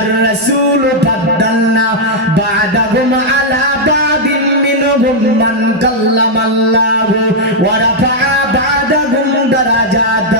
তিলকার রাসূল ফাদ্দালনা বা'দাহুম আলা বা'দিন মিনহুম মান কাল্লামাল্লাহু ওয়া রাফা'a বা'দাহুম দারাজাত।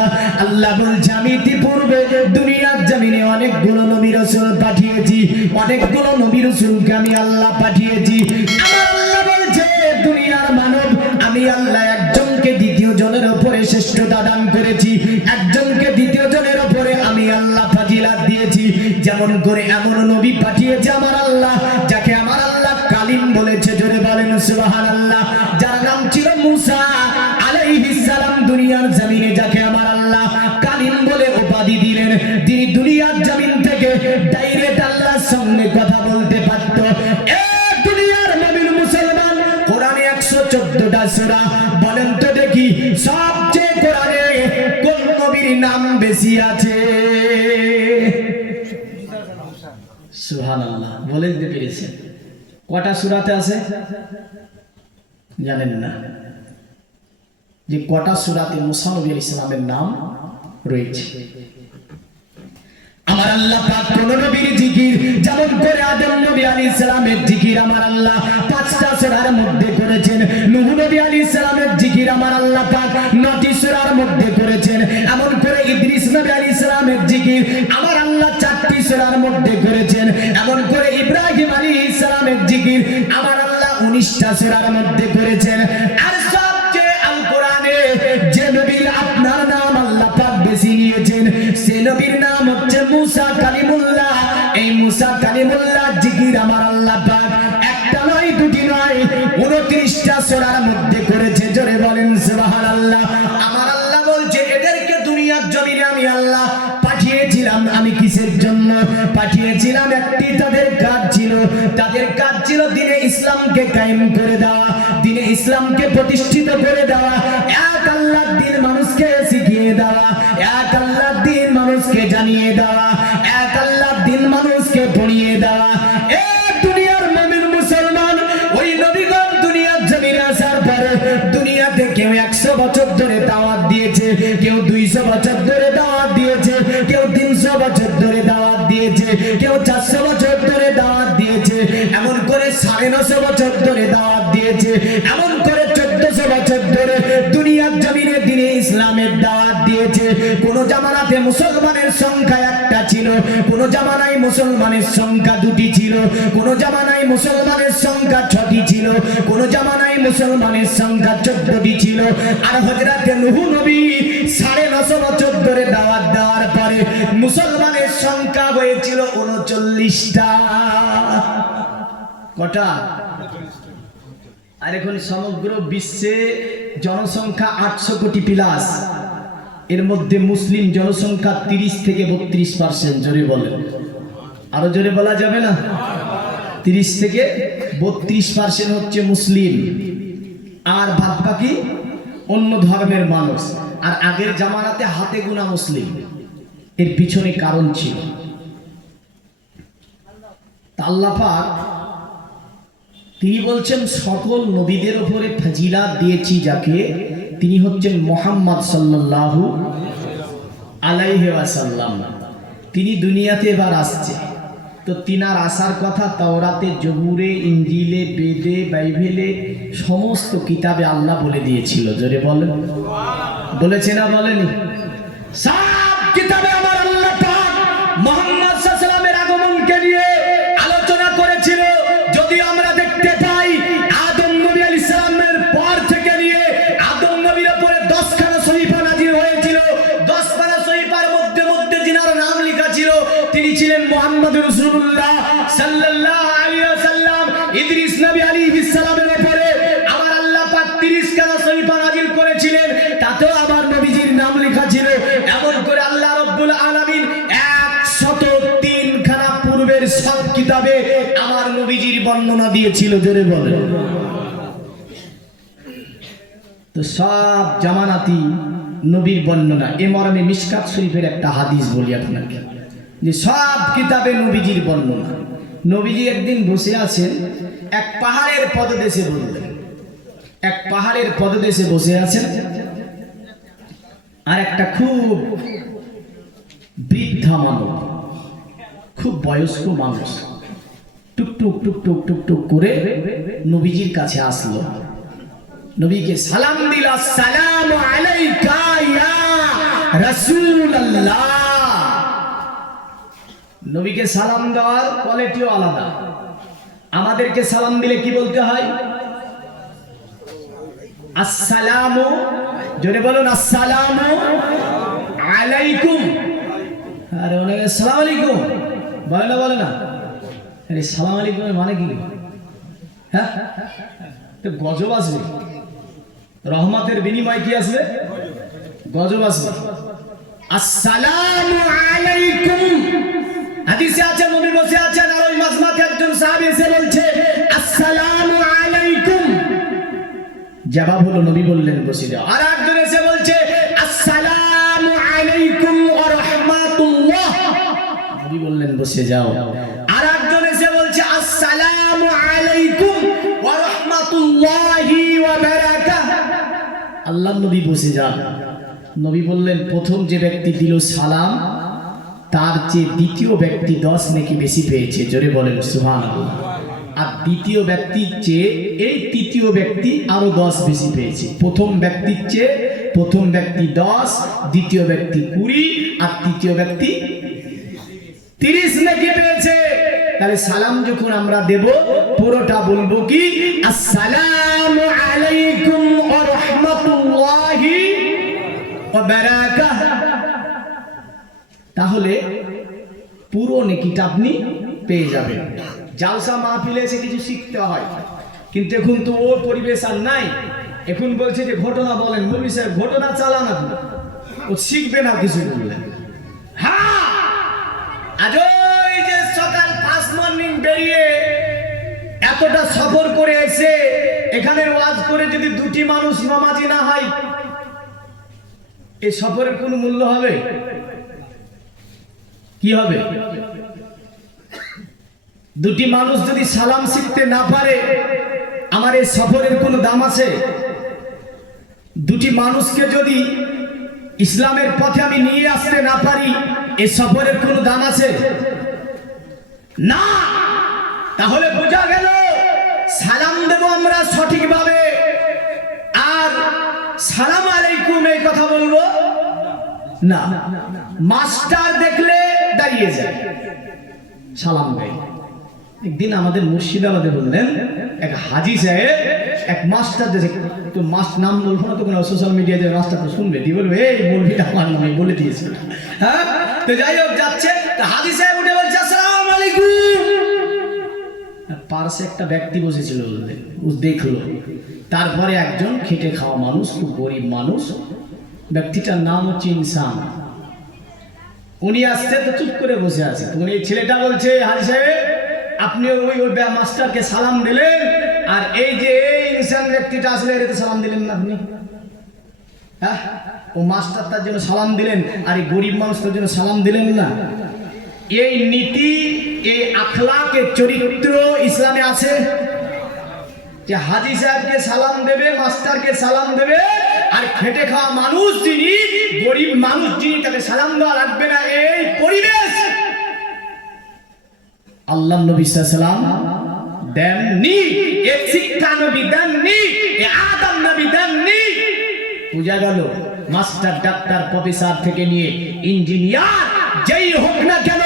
আল্লাহ বলছে আমি ইতিপূর্বে দুনিয়ার জমিনে অনেকগুলো নবী রাসূল পাঠিয়েছি, অনেকগুলো নবী রাসূলকে আমি আল্লাহ পাঠিয়েছি। আমার আল্লাহ বলছে দুনিয়ার মানব আমি আল্লাহ একজনকে দ্বিতীয় জনের উপরে শ্রেষ্ঠতা দান করেছি, একজনকে দ্বিতীয় জনের উপরে আমি আল্লাহ ফাজিলাত দিয়েছি। যেমন করে এমন নবী পাঠিয়েছে আমার আল্লাহ যাকে আমার আল্লাহ কালিম বলেছে, জোরে বলেন সুবহানাল্লাহ। যার নাম ছিল মুসা আলাইহিস সালাম, দুনিয়ার জমিনে যাকে আমার আল্লাহ কালিম বলে উপাধি দিলেন, তিনি দুনিয়ার জমিন থেকে ডাইরেক্ট আল্লাহর সঙ্গে কথা বলতে পারত। দুনিয়ার মুমিন মুসলমান, কোরআনে 114টা সূরা, বলেন তো দেখি সবচেয়ে কোরআনে কোন নবীর নাম বেশি আছে? সুবহানাল্লাহ, বলে দিতে পেরেছেন। কটা সূরাতে আছে জানেন না? যে কটা সূরাতে মুসা নবী আলাইহিস সালামের নাম রয়েছে। আমার আল্লাহ পাক কোন নবীর জিকির যেমন করে আদম নবী আলাইহিস সালামের জিকির আমার আল্লাহ 5টা সূরার মধ্যে করেছেন, নূহ নবী আলাইহিস সালামের জিকির আমার আল্লাহ পাক 9টি সূরার মধ্যে করেছেন, এমন করে ইদ্রিস নবী আলাইহিস সালামের জিকির আমার আল্লাহ 4টি সূরার মধ্যে করেছেন, এমন করে ইব্রাহিম আলাইহিস সালামের জিকির আমার আল্লাহ 19টা সূরার মধ্যে করেছেন। আর সবচেয়ে আল কোরআনে যে নবীর আপনার নাম আল্লাহ পাক বেশি নিয়েছেন সে নবীর নাম হচ্ছে মুসা কালিমুল্লাহ। এই মুসা কালিমুল্লাহ জিকির আমার আল্লাহ পাক একটা নয় দুটি নয় 29টা সূরার মধ্যে করেছে, জোরে বলেন সুবহানাল্লাহ। আমার আল্লাহ বলছে এদেরকে দুনিয়ার জমিনে আমি আল্লাহ পাঠিয়েছিলাম, আমি কিসের জন্য পাঠিয়েছিলাম? একটি তাদের কাজ ছিল, তাদের কাজ ছিল দ্বীনে ইসলামকে কায়েম করে দেওয়া, দ্বীনে ইসলামকে প্রতিষ্ঠিত করে দেওয়া, এক আল্লাহর দ্বীন মানুষকে শিখিয়ে দেওয়া, এক আল্লাহর দ্বীন মানুষকে জানিয়ে দেওয়া, এক আল্লাহর দ্বীন মানুষকে পড়িয়ে দেওয়া। দুনিয়ার মুমিন মুসলমান, ওই নবীগণ দুনিয়ার জমিনে আসার পরে দুনিয়াতে কেউ 100 বছর ধরে দাওয়াত দিয়েছে, কেউ 200 বছর ধরে দাওয়াত দিয়েছে, কেউ 300 বছর ধরে দাওয়াত দিয়েছে, কেউ 400 বছর ধরে দাওয়াত দিয়েছে, এমন করে 950 বছর ধরে দাওয়াত দিয়েছে, এমন করে 1400 বছর ধরে দুনিয়ার জমিনে দ্বীনে ইসলামের দাওয়াত দিয়েছে। কোন জামানাতে মুসলমানের সংখ্যা একটা ছিল, কোন জামানায় মুসলমানের সংখ্যা 2টি ছিল, কোন জামানায় মুসলমানের সংখ্যা 6টি ছিল, কোন জামানায় মুসলমানের সংখ্যা 14টি ছিল। আর হযরতে নূহ নবী 950 বছর ধরে দাওয়াত দেওয়ার পরে মুসলমানের সংখ্যা হয়েছিল 39টা। কটা? আর এখন সমগ্র বিশ্বে জনসংখ্যা 800 কোটি প্লাস, এর মধ্যে মুসলিম জনসংখ্যা 30 থেকে 32%। জোরে বলেন, আরো জোরে বলা যাবে না? 30 থেকে 32% হচ্ছে মুসলিম, আর বাদ বাকি অন্য ধর্মের মানুষ। আর আগের জামানাতে হাতে গোনা মুসলিম। এর পিছনে কারণ ছিল, আল্লাহ পাক তিনি বলছেন সকল নবীদের উপরে ফজিলাত দিয়েছি যাকে, তিনি হচ্ছেন মুহাম্মদ সাল্লাল্লাহু আলাইহি ওয়াসাল্লাম। তিনি দুনিয়াতে এবার আসছে, তো তিনার আসার কথা তাওরাতে, জবুরে, ইনজিলে, বেদে, বাইবেলে সমস্ত কিতাবে আল্লাহ বলে দিয়েছিল। জোরে বলেন, বলেছে না বলেনি? সব কিতাবে আমার আল্লাহ পাক মুহাম্মদ সাল্লাল্লাহু আলাইহি ওয়াসাল্লামের আগমনকে নিয়ে আলোচনা করেছিল। যদি আমরা দেখতে পাই আদম নবী আলাইহিস সালামের পর থেকে নিয়ে আদম নবীর উপরে 10 খানা সহিফা নাযিল হয়েছিল। 10 খানা সহিফার মধ্যে মধ্যে যিনার নাম লেখা ছিল তিনি ছিলেন মুহাম্মদুর রাসূলুল্লাহ সাল্লাল্লাহু আলাইহি ওয়াসাল্লাম। ইদ্রিস নবী আলাইহিস সালামের উপরে আমার আল্লাহ পাক 30 খানা সহিফা নাযিল করেছিলেন, তাতেও আমার নবীজির নাম লেখা ছিল। এমন করে আল্লাহ রাব্বুল আলামিন 103 খানা পূর্বের সব কিতাবে আমার নবীজির বর্ণনা দিয়েছিল। জোরে বলে, তো সব জামানাতি নবীর বর্ণনা। এ মর্মে মিশকাত শরীফের একটা হাদিস বলি আপনাকে, যে সব কিতাবে নবীজির বর্ণনা। নবীজি একদিন বসে আছেন এক পাহাড়ের পদদেশে, বললেন এক পাহাড়ের পদদেশে বসে আছেন, আর একটা খুব বৃদ্ধা মানব, খুব বয়স্ক মানুষ টুকটুক টুকটুক টুকটুক করে নবীজির কাছে আসলো, নবীকে সালাম দিল, আসসালামু আলাইকা ইয়া রাসূলুল্লাহ। নবীকে সালাম দেওয়ার কোয়ালিটিও আলাদা। আমাদেরকে সালাম দিলে কি বলতে হয়? আসসালামু, জোরে বলুন, আসসালামু আলাইকুম। আরে অনেকে আসসালামু আলাইকুম বলে না, বলে না। আরে সালাম আলাইকুমের মানে কি? হ্যাঁ, তো গজব আসবে, রহমতের বিনিময় কি আসবে? গজব আসবে। আসসালামু আলাইকুম। হাদিসে আছে নবী বসে আছেন আর ওই মাঝমাঝে একজন সাহাবী এসে বলছে আসসালামু আলাইকুম। জবাব হলো নবী বললেন বসে যাও। আর একজন এসে বলছে আসসালামু আলাইকুম ওয়া রাহমাতুল্লাহ। নবী বললেন বসে যাও। আর একজন এসে বলছে আসসালামু আলাইকুম ওয়া রাহমাতুল্লাহি ওয়া বারাকাতুহু। আল্লাহর নবী বসে যান। নবী বললেন প্রথম যে ব্যক্তি দিল সালাম তার চেয়ে দ্বিতীয় ব্যক্তি 10 নেকি বেশি পেয়েছে, জোরে বলেন সুবহানাল্লাহ। আর দ্বিতীয় ব্যক্তির চেয়ে এই তৃতীয় ব্যক্তি আরো 10 বেশি পেয়েছে। প্রথম ব্যক্তির চেয়ে প্রথম ব্যক্তি 10, দ্বিতীয় ব্যক্তি 20 আর তৃতীয় ব্যক্তি 30 নেকি পেয়েছে। তাহলে সালাম যখন আমরা দেব পুরোটা বলবো কি? আসসালামু আলাইকুম ওয়া রাহমাতুল্লাহি ওয়া বারাকাতুহু। তাহলে পুরো নেকিটা আপনি পেয়ে যাবেন। জালসা মাহফিলে এসে কিছু শিখতে হয়, কিন্তু এখন তো ওর পরিবেশ আর নাই। এখন বলছে যে ঘটনা বলেন, মৌলভী সাহেব ঘটনা চালান আপনি, ও শিখবে না কিছু বললেন। হ্যাঁ, আজ ওই যে সকাল ফার্স্ট মর্নিং বেরিয়ে এতটা সফর করে এসে এখানে ওয়াজ করে যদি 2টি মানুষ নামাজি না হয়, এই সফরের কোনো মূল্য হবে? কি হবে? 2টি মানুষ যদি সালাম শিখতে না পারে, আমার এই সফরের কোনো দাম আছে? 2টি মানুষকে যদি ইসলামের পথে আমি নিয়ে আসতে না পারি, এই সফরের কোনো দাম আছে? না। তাহলে বোঝা গেল সালাম দেব আমরা সঠিকভাবে, আর সালাম আলাইকুম এই কথা বলবো না। মাস্টার দেখলে দাঁড়িয়ে যায়, সালাম দেয়। একদিন আমাদের মুর্শিদাবাদে বললেন এক হাজি সাহেব এক মাস্টার, তো নাম বলবো না, তখন সোশ্যাল মিডিয়াতে মাস্টার তো শুনবে, দিয়ে বলবে এই মুরগিটা আমার নামে বলে দিয়েছে। হ্যাঁ, তো যাই হোক যাচ্ছে, তো হাজি সাহেব উঠে বলছে আসসালামু আলাইকুম। পার্শ্বে একটা ব্যক্তি বসেছিল, দেখলো। তারপরে একজন খেটে খাওয়া মানুষ, খুব গরিব মানুষ, ব্যক্তিটার নাম হচ্ছে ইনসান। উনি আসছে তো চুপ করে বসে আছে। তখন এই ছেলেটা বলছে হাজি সাহেব আপনি ওই মাস্টারকে সালাম দিলেন, আর এই যে ইনসান ব্যক্তিটা আসলে এর সালাম দিলেন না আপনি? হ্যাঁ, ও মাস্টার তার জন্য সালাম দিলেন, আর এই গরিব মানুষটার জন্য সালাম দিলেন না। এই নীতি, এই আখলাক, এই চরিত্র ইসলামে আছে যে হাজি সাহেবকে সালাম দেবে, মাস্টারকে সালাম দেবে, আর খেটে খাওয়া মানুষ যিনি, গরিব মানুষ যিনি, তাকে সালাম দেওয়া লাগবে না। এই পরিবেশ আল্লাহ নবী সাল্লাল্লাহু আলাইহি ওয়াসাল্লাম দেননি, এই শিক্ষা নবী দেননি, এই আদম নবী দেননি। বুঝা গেল? মাস্টার, ডাক্তার, প্রফেসর থেকে নিয়ে ইঞ্জিনিয়ার যেই হোক না কেন,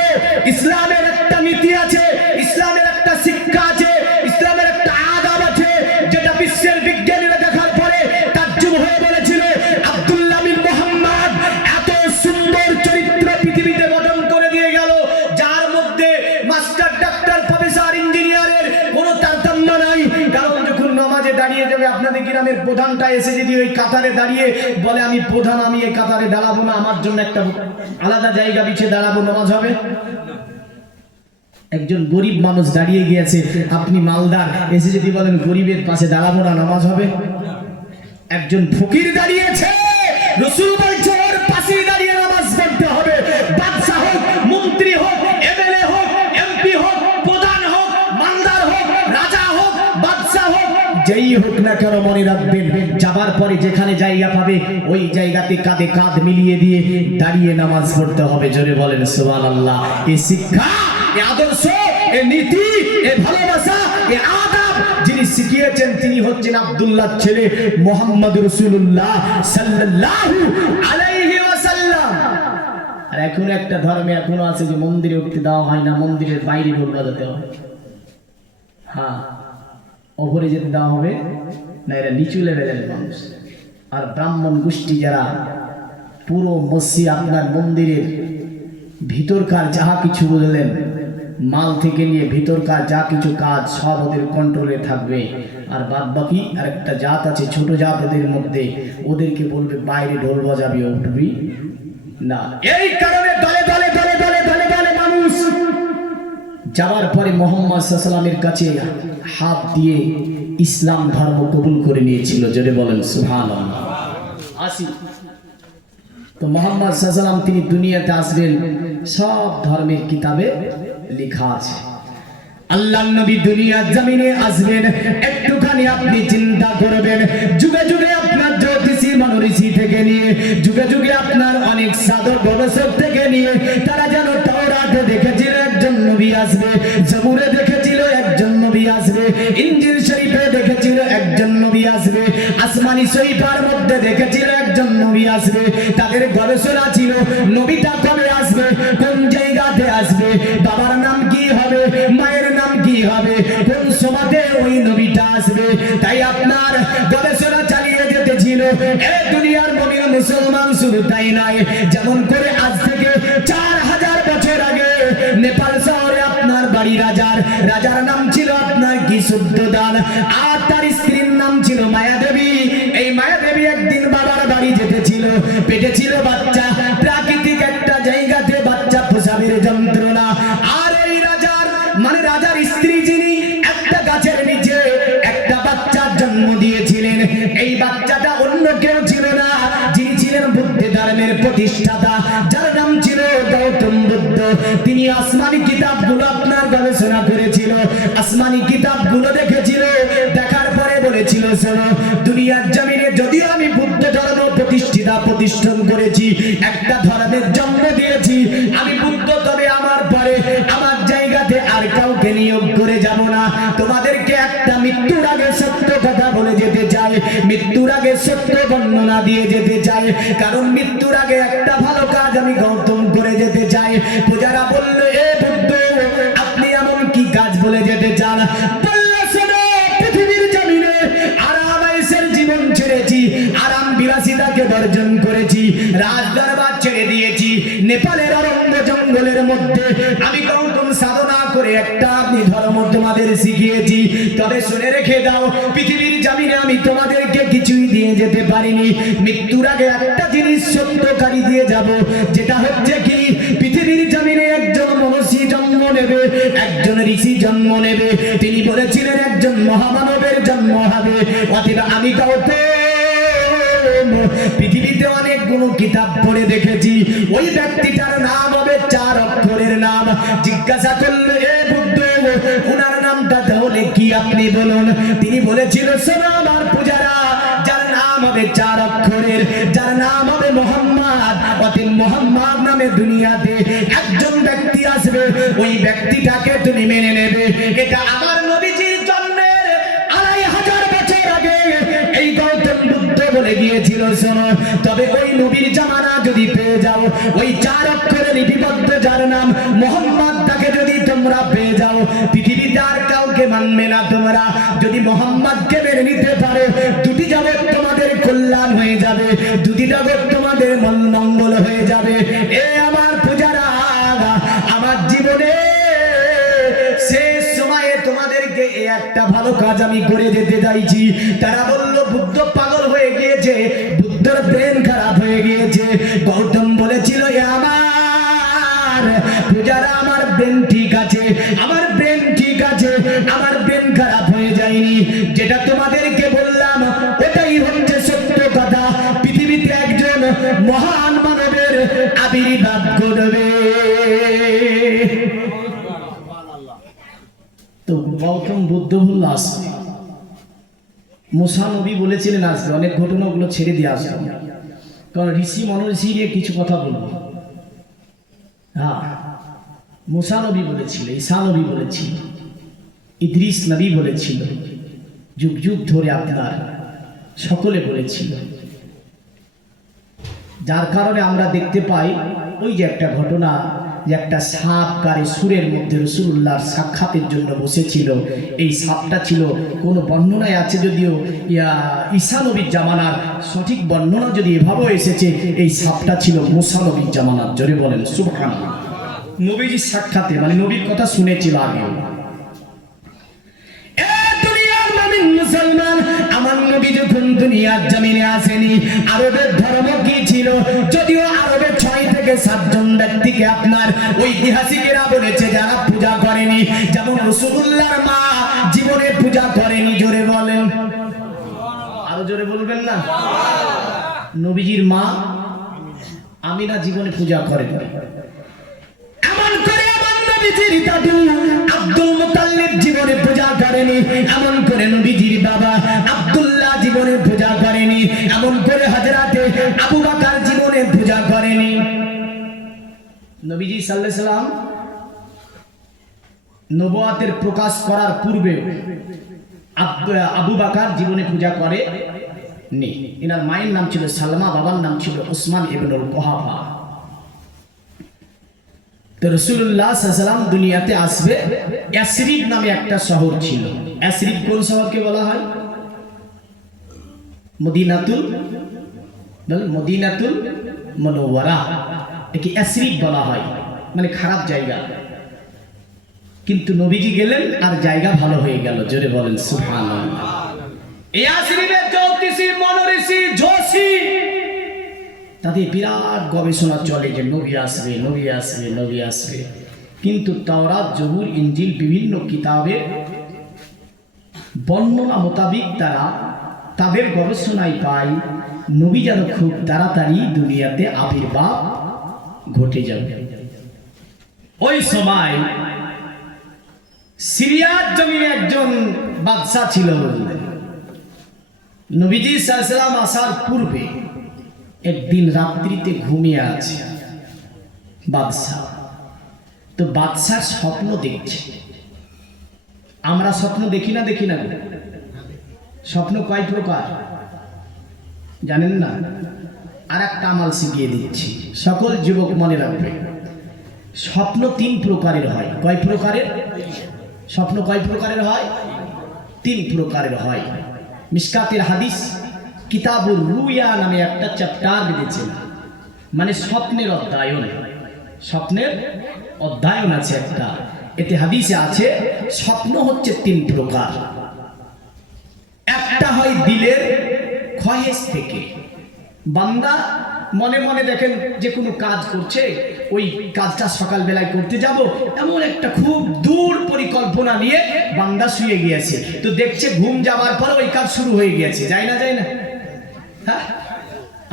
ইসলামের একটা নীতি আছে, ইসলামের একটা শিক্ষা আছে, ইসলামের একটা আদব আছে, যেটা বিশ্বের বিজ্ঞানীরা দেখার পরে তাজ্জুব হয়ে বলেছিল আব্দুল্লাহ বিন মুহাম্মদ এত সুন্দর চরিত্র পৃথিবীতে গঠন করে দিয়ে গেল, যার মধ্যে মাস্টার, ডাক্তার, প্রফেসর, ইঞ্জিনিয়ারের কোনো তারতম্য নাই। কারণ যখন নামাজে দাঁড়িয়ে যাবে, আপনাদের গ্রামের প্রধানটা এসে যদি ওই কাতারে দাঁড়িয়ে বলে আমি প্রধান, আমি এই কাতারে দাঁড়াবো না, আমার জন্য একটা আলাদা জায়গা বিছে দাঁড়াবো, নামাজ হবে? একজন গরিব মানুষ দাঁড়িয়ে গিয়েছে, আপনি মালদার, এসে যদি বলেন গরিবের পাশে দাঁড়াবো না, নামাজ হবে? একজন ফকির দাঁড়িয়েছে, রাসূল বলছে ওর পাশে দাঁড়িয়ে নামাজ পড়তে হবে। বাদশা হোক, মন্ত্রী হোক, এমএলএ হোক, এমপি হোক, প্রধান হোক, মালদার হোক, রাজা হোক, বাদশা হোক, যেই হোক না কেন, মনে রাখবেন যাবার পরে যেখানে জায়গা পাবে ওই জায়গাতে কাঁধে কাঁধ মিলিয়ে দিয়ে দাঁড়িয়ে নামাজ পড়তে হবে। জোরে বলেন সুবহানাল্লাহ। এই শিক্ষা এ আদর্শ, এ নীতি, এ ভালোবাসা, এ আদব যিনি শিখিয়েছেন তিনি হচ্ছেন আব্দুল্লাহর ছেলে মুহাম্মদ রাসূলুল্লাহ সাল্লাল্লাহু আলাইহি ওয়াসাল্লাম। আর এখন একটা ধর্মে এখনো আছে যে মন্দিরে উঠতে দেওয়া হয় না, মন্দিরের বাইরে ঢোল বাজাতে হয়। হ্যাঁ, ওপরে যেতে দেওয়া হবে না, এরা নিচু লেভেলের মানুষ। আর ব্রাহ্মণ গোষ্ঠী যারা পুরো মসজিদ আপনার মন্দিরের ভিতরকার যাহা কিছু বললেন, মাল থেকে নিয়ে ভিতরকার যা কিছু কাজ সব ওদের কন্ট্রোলে থাকবে। আর বাদ বাকি আর একটা জাত আছে ছোট জাত এদের মধ্যে, ওদেরকে বলবে বাইরে ঢোল বাজাবি, উঠবি না। এই কারণে দলে দলে দলে দলে দলে দলে মানুষ যাওয়ার পরে মুহাম্মদ সাল্লাল্লাহু আলাইহি ওয়াসাল্লামের কাছে হাত দিয়ে ইসলাম ধর্ম কবুল করে নিয়েছিল। জোরে বলেন সুবহানাল্লাহ। আসি তো মুহাম্মদ সাল্লাল্লাহু আলাইহি ওয়াসাল্লাম তিনি দুনিয়াতে আসবেন, সব ধর্মের কিতাবে লেখা আছে আল্লাহর নবী দুনিয়ার জমিনে আসবেন। একটুখানি আপনি চিন্তা করবেন, যুগে যুগে আপনার জ্যোতিষী মনীষী থেকে নিয়ে, যুগে যুগে আপনার অনেক সাধক গবেষক থেকে নিয়ে, তারা যেন তাওরাতে দেখেছিল একজন নবী আসবে, জবুরে দেখেছিল একজন নবী আসবে, ইনজিল শরীফে দেখেছিল একজন নবী আসবে, আসমানি শরীফের মধ্যে দেখেছিল একজন নবী আসবে। তাদের গবেষণা ছিল নবীটা কবে আসবে, কোন জায়গাতে আসবে, বাবার নাম কি হবে, মায়ের নাম কি হবে, কোন সময়তে ওই নবীটা আসবে। তাই আপনার গবেষণা চালিয়ে যেতে ছিল এই দুনিয়ার মুমিন মুসলমান। শুধু তাই নয়, যেমন করে আজ থেকে 4000 বছর আগে নেপাল শহরে আপনার বাড়ি রাজার নাম ছিল আপনার কি শুদ্ধদান, আর তার স্ত্রীর নাম ছিল মায়া দেবী। এই মায়া দেবী একদিন বাবার বাড়ি যেতেছিল, পেটে ছিল বাচ্চা, প্রাকৃতিক একটা জায়গাতে বাচ্চা প্রসবের যন্ত্রণা। আর এই রাজার স্ত্রী যিনি একটা গাছের নিচে একটা বাচ্চার জন্ম দিয়েছিলেন, এই বাচ্চাটা অন্য কেউ ছিল না, যিনি ছিলেন বুদ্ধ ধর্মের প্রতিষ্ঠাতা, যার নাম ছিল গৌতম বুদ্ধ। তিনি আসমানি কিতাবগুলো আপনার গবেষণা করেছিল, আসমানি কিতাবগুলো দেখেছিল, দেখার পরে বলেছিল শোনো, দুনিয়ার জমিনে যদিও আমি বুদ্ধ ধর্ম প্রতিষ্ঠান করেছি, একটা ধর্মের জন্ম দিয়েছি আমি বুদ্ধ, তবে আমার পরে আমার জায়গাতে আর কাউকে নিয়োগ করে যাব না। তোমাদেরকে একটা মৃত্যুর আগে সত্য কথা বলে যেতে চাই, মৃত্যুর আগে সত্য বর্ণনা দিয়ে যেতে চাই, কারণ মৃত্যুর আগে একটা ভালো কাজ আমি গৌতম করে যেতে চাই। পূজারা বলল, এ বুদ্ধ আপনি এমন কি কাজ বলে যেতে চান? পৃথিবীর জমিনে আরাম-আয়েশের জীবন ছেড়েছি, আরাম বিলাসিতাকে বর্জন করেছি, রাজ দরবার ছেড়ে দিয়েছি, নেপালের অরণ্য জঙ্গলের মধ্যে আমি গৌতম সাধনা করে একটা আপনি ধর্ম তোমাদের শিখিয়েছি। তবে শুনে রেখে দাও, পৃথিবীর জমিনে আমি তোমাদেরকে কিছুই দিয়ে যেতে পারিনি। মৃত্যুর আগে একটা জিনিস সত্যকারী দিয়ে যাব, যেটা হচ্ছে কি, পৃথিবীর জমিনে একজন মনীষী জন্ম নেবে, একজন ঋষি জন্ম নেবে। তিনি বলেছিলেন একজন মহামানবের জন্ম হবে। অতএব আমি গৌতম পৃথিবীতে অনেকগুলো কিতাব পড়ে দেখেছি, ওই ব্যক্তিটার নাম হবে 4 অক্ষরের নাম। জিজ্ঞাসা করলো, এ বুদ্ধ ওনার নামটা তাহলে কি আপনি বলুন? তিনি বলেছিল, শোনো আমার পূজারা, যার নাম হবে 4 অক্ষরের, যার নাম হবে মোহাম্মদ। অতএব মোহাম্মদ নামে দুনিয়াতে একজন ব্যক্তি আসবে, ওই ব্যক্তিটাকে তুমি মেনে নেবে। এটা আমার নবীজির জন্মের 2500 বছর আগে এই গৌতম বুদ্ধ বলে গিয়েছিল। শোনো, তবে ওই নবীর জামানা যদি পেয়ে যাও, ওই 4 অক্ষরে লিপিবদ্ধ যার নাম মোহাম্মদ, তাকে যদি তোমরা পেয়ে যাও, পৃথিবীতে আর কাউকে মানবে না। তোমরা যদি মোহাম্মদকে মেনে নিতে পারো, দুটি জগৎ তোমাদের কল্যাণ হয়ে যাবে, দুটি জগৎ তোমাদের মঙ্গল হয়ে যাবে। এ আমার পূজারা, আমার জীবনে শেষ সময়ে তোমাদেরকে একটা ভালো কাজ আমি করে যেতে চাইছি। তারা বলল, বুদ্ধ পাগল হয়ে গিয়েছে, বুদ্ধর ব্রেন খারাপ হয়ে গিয়েছে। গৌতম বলেছিল, আমার পূজারা, আমার ব্রেন ঠিক আছে, আমার ব্রেন ঠিক আছে, আমার ব্রেন খারাপ হয়ে যায়নি। যেটা তোমাদেরকে বললাম ওটাই হচ্ছে সত্য কথা। পৃথিবীতে একজন মহান মানবের আবির্ভাব ঘটবে। তো গৌতম বুদ্ধ বলল আসবে, মুসা নবী বলেছিলেন আসবে। অনেক ঘটনাগুলো ছেড়ে দিয়ে আসবে, কারণ ঋষি মনীষী নিয়ে কিছু কথা বলবো। হ্যাঁ, মুসা নবী বলেছিল, ঈসা নবী বলেছিল, ইদ্রিস নবী বলেছিল, যুগ যুগ ধরে আপনার সকলে বলেছিল। যার কারণে আমরা দেখতে পাই ওই যে একটা ঘটনা, যে একটা সাপ কারে সুরের মধ্যে রাসূলুল্লাহর সাক্ষাতের জন্য বসেছিল। এই সাপটা ছিল, কোনো বর্ণনায় আছে যদিও ঈসা নবীর জামানার, সঠিক বর্ণনা যদি এভাবেও এসেছে এই সাপটা ছিল মুসা নবীর জামানার। জোরে বলেন সুবহানাল্লাহ। নবীজির সাক্ষাতে, মানে নবীর কথা শুনেছিল আগেও। মুসলমান, আমার নবী যখন দুনিয়ার জমিনে আসেনি, আরবের ধর্ম কি ছিল? যদিও আরবের 6 থেকে 7 জন ব্যক্তিকে আপনার ঐতিহাসিকেরা বলেছে যারা পূজা করেনি, যেমন রাসূলুল্লাহর মা জীবনে পূজা করেনি। জোরে বলেন, আরো জোরে বলবেন না? নবীজির মা আমিনা জীবনে পূজা করেনি। এমন করে আমার নবীজির দাদু আব্দুল মুতাল্লিব জীবনে পূজা করেনি। এমন করে নবীজির বাবা আব্দুল্লাহ জীবনে পূজা করেনি। এমন করে হযরতে আবু বকর জীবনে পূজা করেনি। নবীজি সাল্লাল্লাহু আলাইহি সাল্লাম নবুয়াতের প্রকাশ করার পূর্বে আবু বকর জীবনে পূজা করে নি। এনার মায়ের নাম ছিল সালমা, বাবার নাম ছিল উসমান ইবনুল কুহাফা। তো রাসূলুল্লাহ সাল্লাল্লাহু আলাইহি সাল্লাম দুনিয়াতে আসবে, ইয়াসরিব নামে একটা শহর ছিল। ইয়াসরিব কোন শহরকে বলা হয়? মদিনাতুল মুনাওয়ারা, একে ইয়াসরিব বলা হয়, মানে খারাপ জায়গা। কিন্তু নবীজি গেলেন আর জায়গা ভালো হয়ে গেল। জোরে বলেন সুবহানাল্লাহ। ইয়াসরিবে জ্যোতিষী, মনোঋষি, যোশী তাদের বিরাট গবেষণা চলে যে নবী আসবে, নবী আসবে, নবী আসবে। কিন্তু তাওরাত, জবুর, ইনজিল বিভিন্ন কিতাবের বর্ণনা মোতাবিক তারা তাদের গবেষণায় পায় নবী যেন খুব তাড়াতাড়ি দুনিয়াতে আবির্ভাব ঘটে যাবে। ওই সময় সিরিয়ার জমিনে একজন বাদশা ছিল। নবীজি সাল্লাল্লাহু আলাইহি সাল্লাম আসার পূর্বে একদিন রাত্রিতে ঘুমিয়ে আছে বাদশা। তো বাদশার স্বপ্ন দেখছে। আমরা স্বপ্ন দেখি না? স্বপ্ন কয় প্রকার জানেন না? আর একটা আমল শিখিয়ে দিচ্ছি, সকল যুবক মনে রাখবে। স্বপ্ন 3 প্রকারের হয়। কয় প্রকারের স্বপ্ন? কয় প্রকারের হয়? 3 প্রকারের হয়। মিশকাতের হাদিস কিতাবুর রুয়া নামে একটা চ্যাপ্টার বেঁধেছেন, মানে স্বপ্নের অধ্যয়ন। স্বপ্নের অধ্যয়ন আছে একটা, এতে হাদিসে আছে স্বপ্ন হচ্ছে 3 প্রকার। একটা হয় দিলের খয়েশ থেকে, বান্দা মনে মনে দেখেন যে কোনো কাজ করছে, ওই কাজটা সকালবেলায় করতে যাব, এমন একটা খুব দূর পরিকল্পনা নিয়ে বান্দা শুয়ে গিয়েছে। তো দেখছে ঘুম যাওয়ার পর ওই কাজ শুরু হয়ে গিয়েছে। যায় না? হ্যাঁ,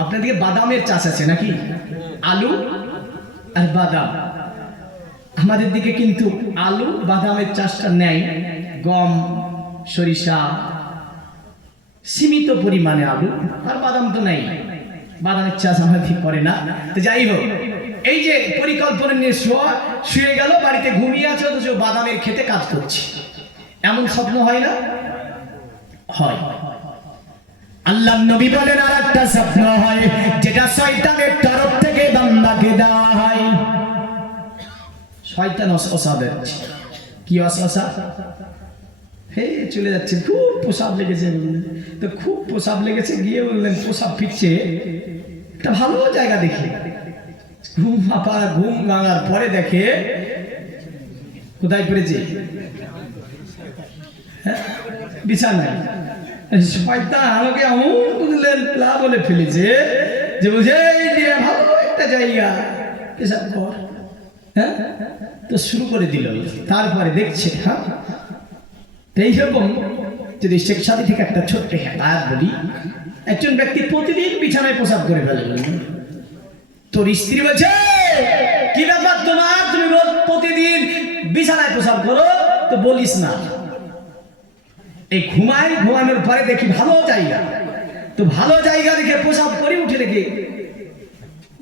আপনাদেরকে বাদামের চাষ আছে নাকি? আলু আর বাদাম। আমাদের দিকে কিন্তু আলু বাদামের চাষটা নেই, গম, সরিষা, সীমিত পরিমাণে আলু আর বাদাম তো নেই, বাদামের চাষ আমাদের করে না। তো যাই হোক, এই যে পরিকল্পনা নিয়ে শুয়ে গেল, বাড়িতে ঘুমিয়ে আছে, অথচ বাদামের খেতে কাজ করছে, এমন স্বপ্ন হয় না? হয়। আল্লাহ নবী বলেন আর একটা স্বপ্ন হয় যেটা শয়তানের তরফ থেকে বান্দাকে দেওয়া হয়। শয়তান ওয়াসওয়াসা দিচ্ছে। কি ওয়াসওয়াসা? হে চলে যাচ্ছে, খুব প্রসাব লেগেছে। তো খুব প্রসাব লেগেছে, গিয়ে বললেন প্রসাব ফিরছে, একটা ভালো জায়গা দেখে ঘুম ভাঙার পরে দেখে কোথায় পড়েছে? বিছানায়। শয়তান আমাকে এমন বুঝলেন প্লা বলে ফেলেছে যে বুঝে ভালো একটা জায়গা, পেশাব কর। হ্যাঁ, তো শুরু করে দিল। তারপরে দেখছে, হ্যাঁ, এইরকম যদি শেখ সাথী থেকে একটা ছোট্ট হেদায়াত বলি, একজন ব্যক্তি প্রতিদিন বিছানায় প্রসাব করে ফেলে। তোর স্ত্রী বলছে কি ব্যাপার তোমার, তুমি রোজ প্রতিদিন বিছানায় প্রসাব করো? তো বলিস না, এই ঘুমানোর পরে দেখি ভালো জায়গা, তো ভালো জায়গা দেখে প্রসাব করি, উঠে দেখি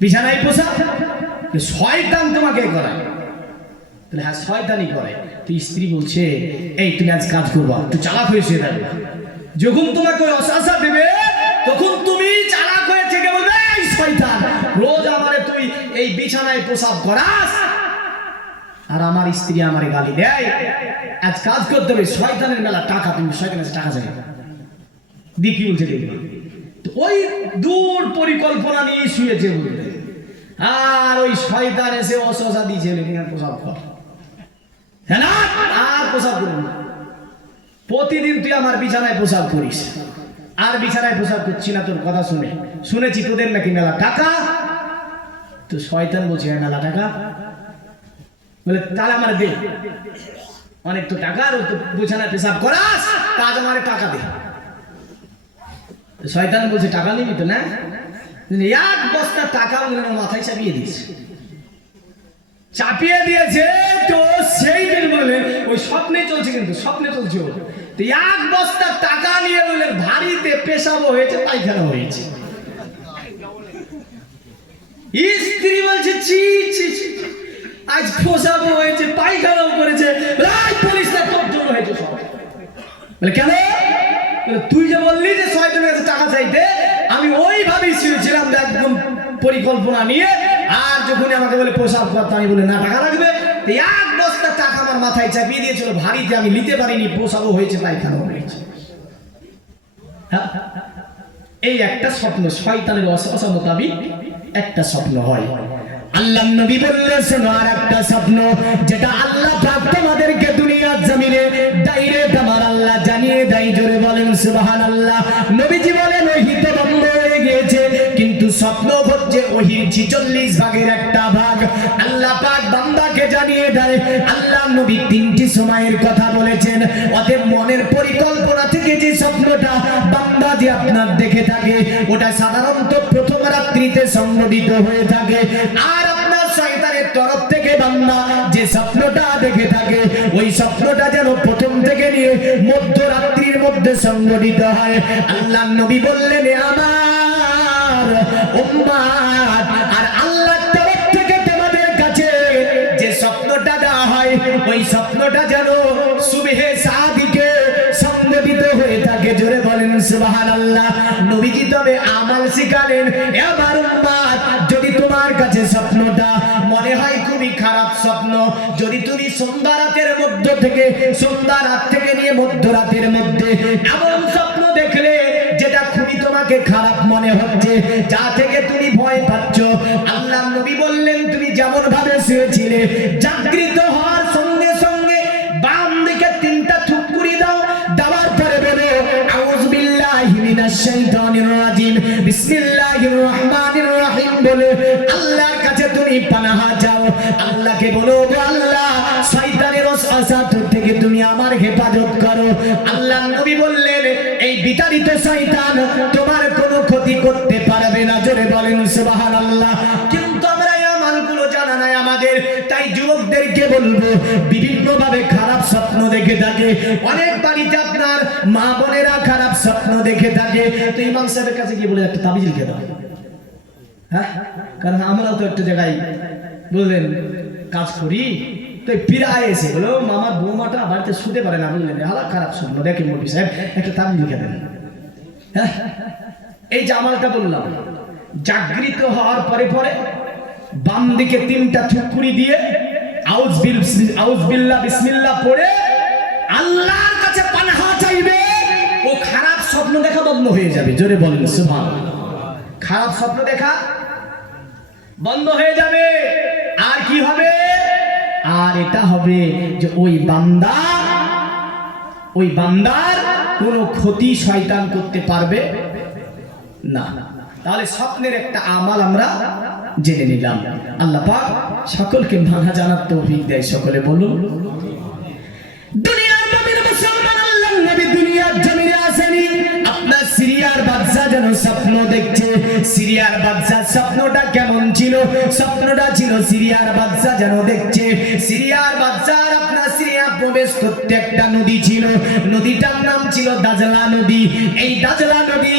বিছানায় প্রসাব। শয়তান তোমাকে করায়। তাহলে হ্যাঁ শয়তানি করে। তো স্ত্রী বলছে এই তুমি আজ কাজ করবা, একটু চালাক হয়ে শুয়ে থাকবে। যখন তোমাকে ওই অশাসা দেবে তখন তুমি চালাক হয়ে থেকে বলবে এই শয়তান, রোজ আমারে তুই এই বিছানায় প্রসাব করাস আর আমার স্ত্রী আমারে গালি দেয়, আজ কাজ করতে হবে। শয়তানের মেলা টাকা, তুমি শয়তানের কাছে টাকা চাই দি কি বলছে দেখবে। তো ওই দূর পরিকল্পনা নিয়ে শুয়েছে বলবে, আর ওই শয়তান এসে অশাসা দিয়েছে প্রসাব কর, হ্যাঁ না আর প্রসাব করবি না, প্রতিদিন তুই আমার বিছানায় প্রসাব করিস। আর বিছানায় প্রসাব করছি না তোর কথা শুনে, শুনেছি তোদের নাকি মেলা টাকা। তো শয়তান বলছে হ্যাঁ মেলা টাকা, বলে তাহলে আমার দে, অনেক তো টাকা, তো বিছানায় পেশাব করাস, কাজ আমার টাকা দে। শয়তান বলছে টাকা নিবি তো না, এক বস্তা টাকা মাথায় চাপিয়ে দিস, চাপিয়ে দিয়েছে। তো সেই দিন বলে ওই স্বপ্নে চলছে, কিন্তু স্বপ্নে চলছে তো এক বস্তা টাকা নিয়ে বলে ভারীতে পেশাবো হয়েছে, পায়খানা হয়েছে। স্ত্রী বলছে ছি ছি ছি, আজ পোশাবো হয়েছে, পায়খানাও করেছে, পুলিশ না তোর জন্য হয়েছে সব। বলে কেন? তুই যে বললি যে শয়তানের কাছে টাকা চাইতে, আমি ওইভাবেই শুয়েছিলাম একদম পরিকল্পনা নিয়ে। আর যখন আমাকে বলে প্রসাব করতে, আমি বলে না টাকা লাগবে, এক বস্তা টাকা আমার মাথায় চাপিয়ে দিয়েছিল ভারীতে, আমি নিতে পারিনি, প্রসাবও হয়েছে, পায়খানাও হয়েছে। এই একটা স্বপ্ন, শয়তানের ওয়াসওয়াসা মোতাবিক একটা স্বপ্ন হয়। আল্লাহ নবী বললেন শোনো আর একটা স্বপ্ন, যেটা আল্লাহ পাক তোমাদেরকে দুনিয়ার জমিনে ডাইরেক্ট আমার আল্লাহ জানিয়ে দেয়। জোরে বলেন সুবহানাল্লাহ। নবীজি বলেন ওহী তো বন্ধ হয়ে গিয়েছে, কিন্তু স্বপ্ন হচ্ছে ওহীর 46 ভাগের একটা ভাগ আল্লাহ পাক বান্দাকে জানিয়ে দেয়। আল্লাহ নবী 3টি সময়ের কথা বলেছেন, অতএব মনের পরিকল্পনা থেকে যে স্বপ্নটা বান্দা যে আপনার দেখে থাকে, ওটা সাধারণত প্রথম রাত্রিতে সংঘটিত হয়ে থাকে। আর আপনার শয়তানের তরফ থেকে বান্দা যে স্বপ্নটা দেখে থাকে, ওই স্বপ্নটা যেন প্রথম থেকে নিয়ে মধ্যরাত্রির মধ্যে সংঘটিত হয়। আল্লাহ নবী বললেন আমার উম্মাত, আর আল্লাহর তরফ থেকে তোমাদের কাছে যে স্বপ্নটা দেওয়া হয়, ওই স্বপ্নটা যেন সুবহে সাদিকে সংঘটিত হয়ে থাকে। জোরে বলেন সুবহানাল্লাহ। নবীজি তবে আমাল শিখালেন, আমার উম্মাত যদি তোমার কাছে স্বপ্নটা মনে হয় খুবই খারাপ স্বপ্ন, যদি তুমি সন্ধ্যা রাতের মধ্যে থেকে সন্ধ্যা রাত থেকে নিয়ে মধ্যরাতের মধ্যে এমন স্বপ্ন দেখলে যেটা খুবই তোমাকে খারাপ মনে হচ্ছে, যা থেকে তুমি ভয় পাচ্ছ, আল্লাহ নবী বললেন তুমি যেমন ভাবে শুয়েছিলে জাগৃত হওয়ার সঙ্গে সঙ্গে বাম দিকে 3টা থুকুরি দাও, দেওয়ার পরে বলো আউযু বিল্লাহি মিনাশ শাইতানির রাজিম বিসমিল্লাহির রহমানির রহিম বলে আল্লাহর কাছে তুমি পানাহ চাও। আল্লাহকে বলো আল্লাহ শয়তানের ওয়াসওয়াসা থেকে তুমি আমার হেফাজত করো। আল্লাহ নবী বললেন এই বিতাড়িত শয়তান তোমার কোনো ক্ষতি করতে পারবে না। জোরে বলেন সুবহানাল্লাহ। কিন্তু আমরা এই আমলগুলো জানা নাই আমাদের, তাই যুবকদেরকে বলবো বিভিন্ন ভাবে খারাপ স্বপ্ন দেখে থাকে। অনেক বাড়িতে আপনার মা বোনেরা খারাপ স্বপ্ন দেখে থাকে, তো ইমাম সাহেবের কাছে গিয়ে বলে একটা তাবিজ লিখে দাও। হ্যাঁ, কারণ আমরাও তো একটা জায়গায় বললেন কাজ করি, তো পিড়ায় এসে বলো মামার বৌমাটা বাড়িতে শুতে পারে না, বললেন হালা খারাপ স্বপ্ন দেখে মৌলভী সাহেব একটা তাবিজ লিখে দেন। হ্যাঁ, এই যে আমলটা বললাম, জাগৃত হওয়ার পরে পরে বাম দিকে 3টা থুকুরি দিয়ে আউজ বিল্লাহ বিসমিল্লাহ পড়ে আল্লাহর কাছে পানাহ চাইবে, ও খারাপ স্বপ্ন দেখা বন্ধ হয়ে যাবে। জোরে বলেন সুবহানাল্লাহ। খারাপ স্বপ্ন দেখা বন্ধ হয়ে যাবে। আর কি হবে? আর এটা হবে যে ওই বান্দার কোনো ক্ষতি শয়তান করতে পারবে না। তাহলে স্বপ্নের একটা আমল আমরা জেনে নিলাম। আল্লাহ পাক সকলকে মানা জানার তৌফিক দেয়। সকলে বলুন দুনিয়ার নবীর মুসলমান, আল্লাহর নবী দুনিয়ার জমিনে আসেনি, আপনার সিরিয়ার বাদশা যেন স্বপ্ন দেখছে। সিরিয়ার বাদশার স্বপ্নটা কেমন ছিল? স্বপ্নটা ছিল সিরিয়ার বাদশা যেন দেখছে, সিরিয়ার বাদশার আপনার সিরিয়া প্রবেশ করতে একটা নদী ছিল, নদীটার নাম ছিল দাজলা নদী। এই দাজলা নদী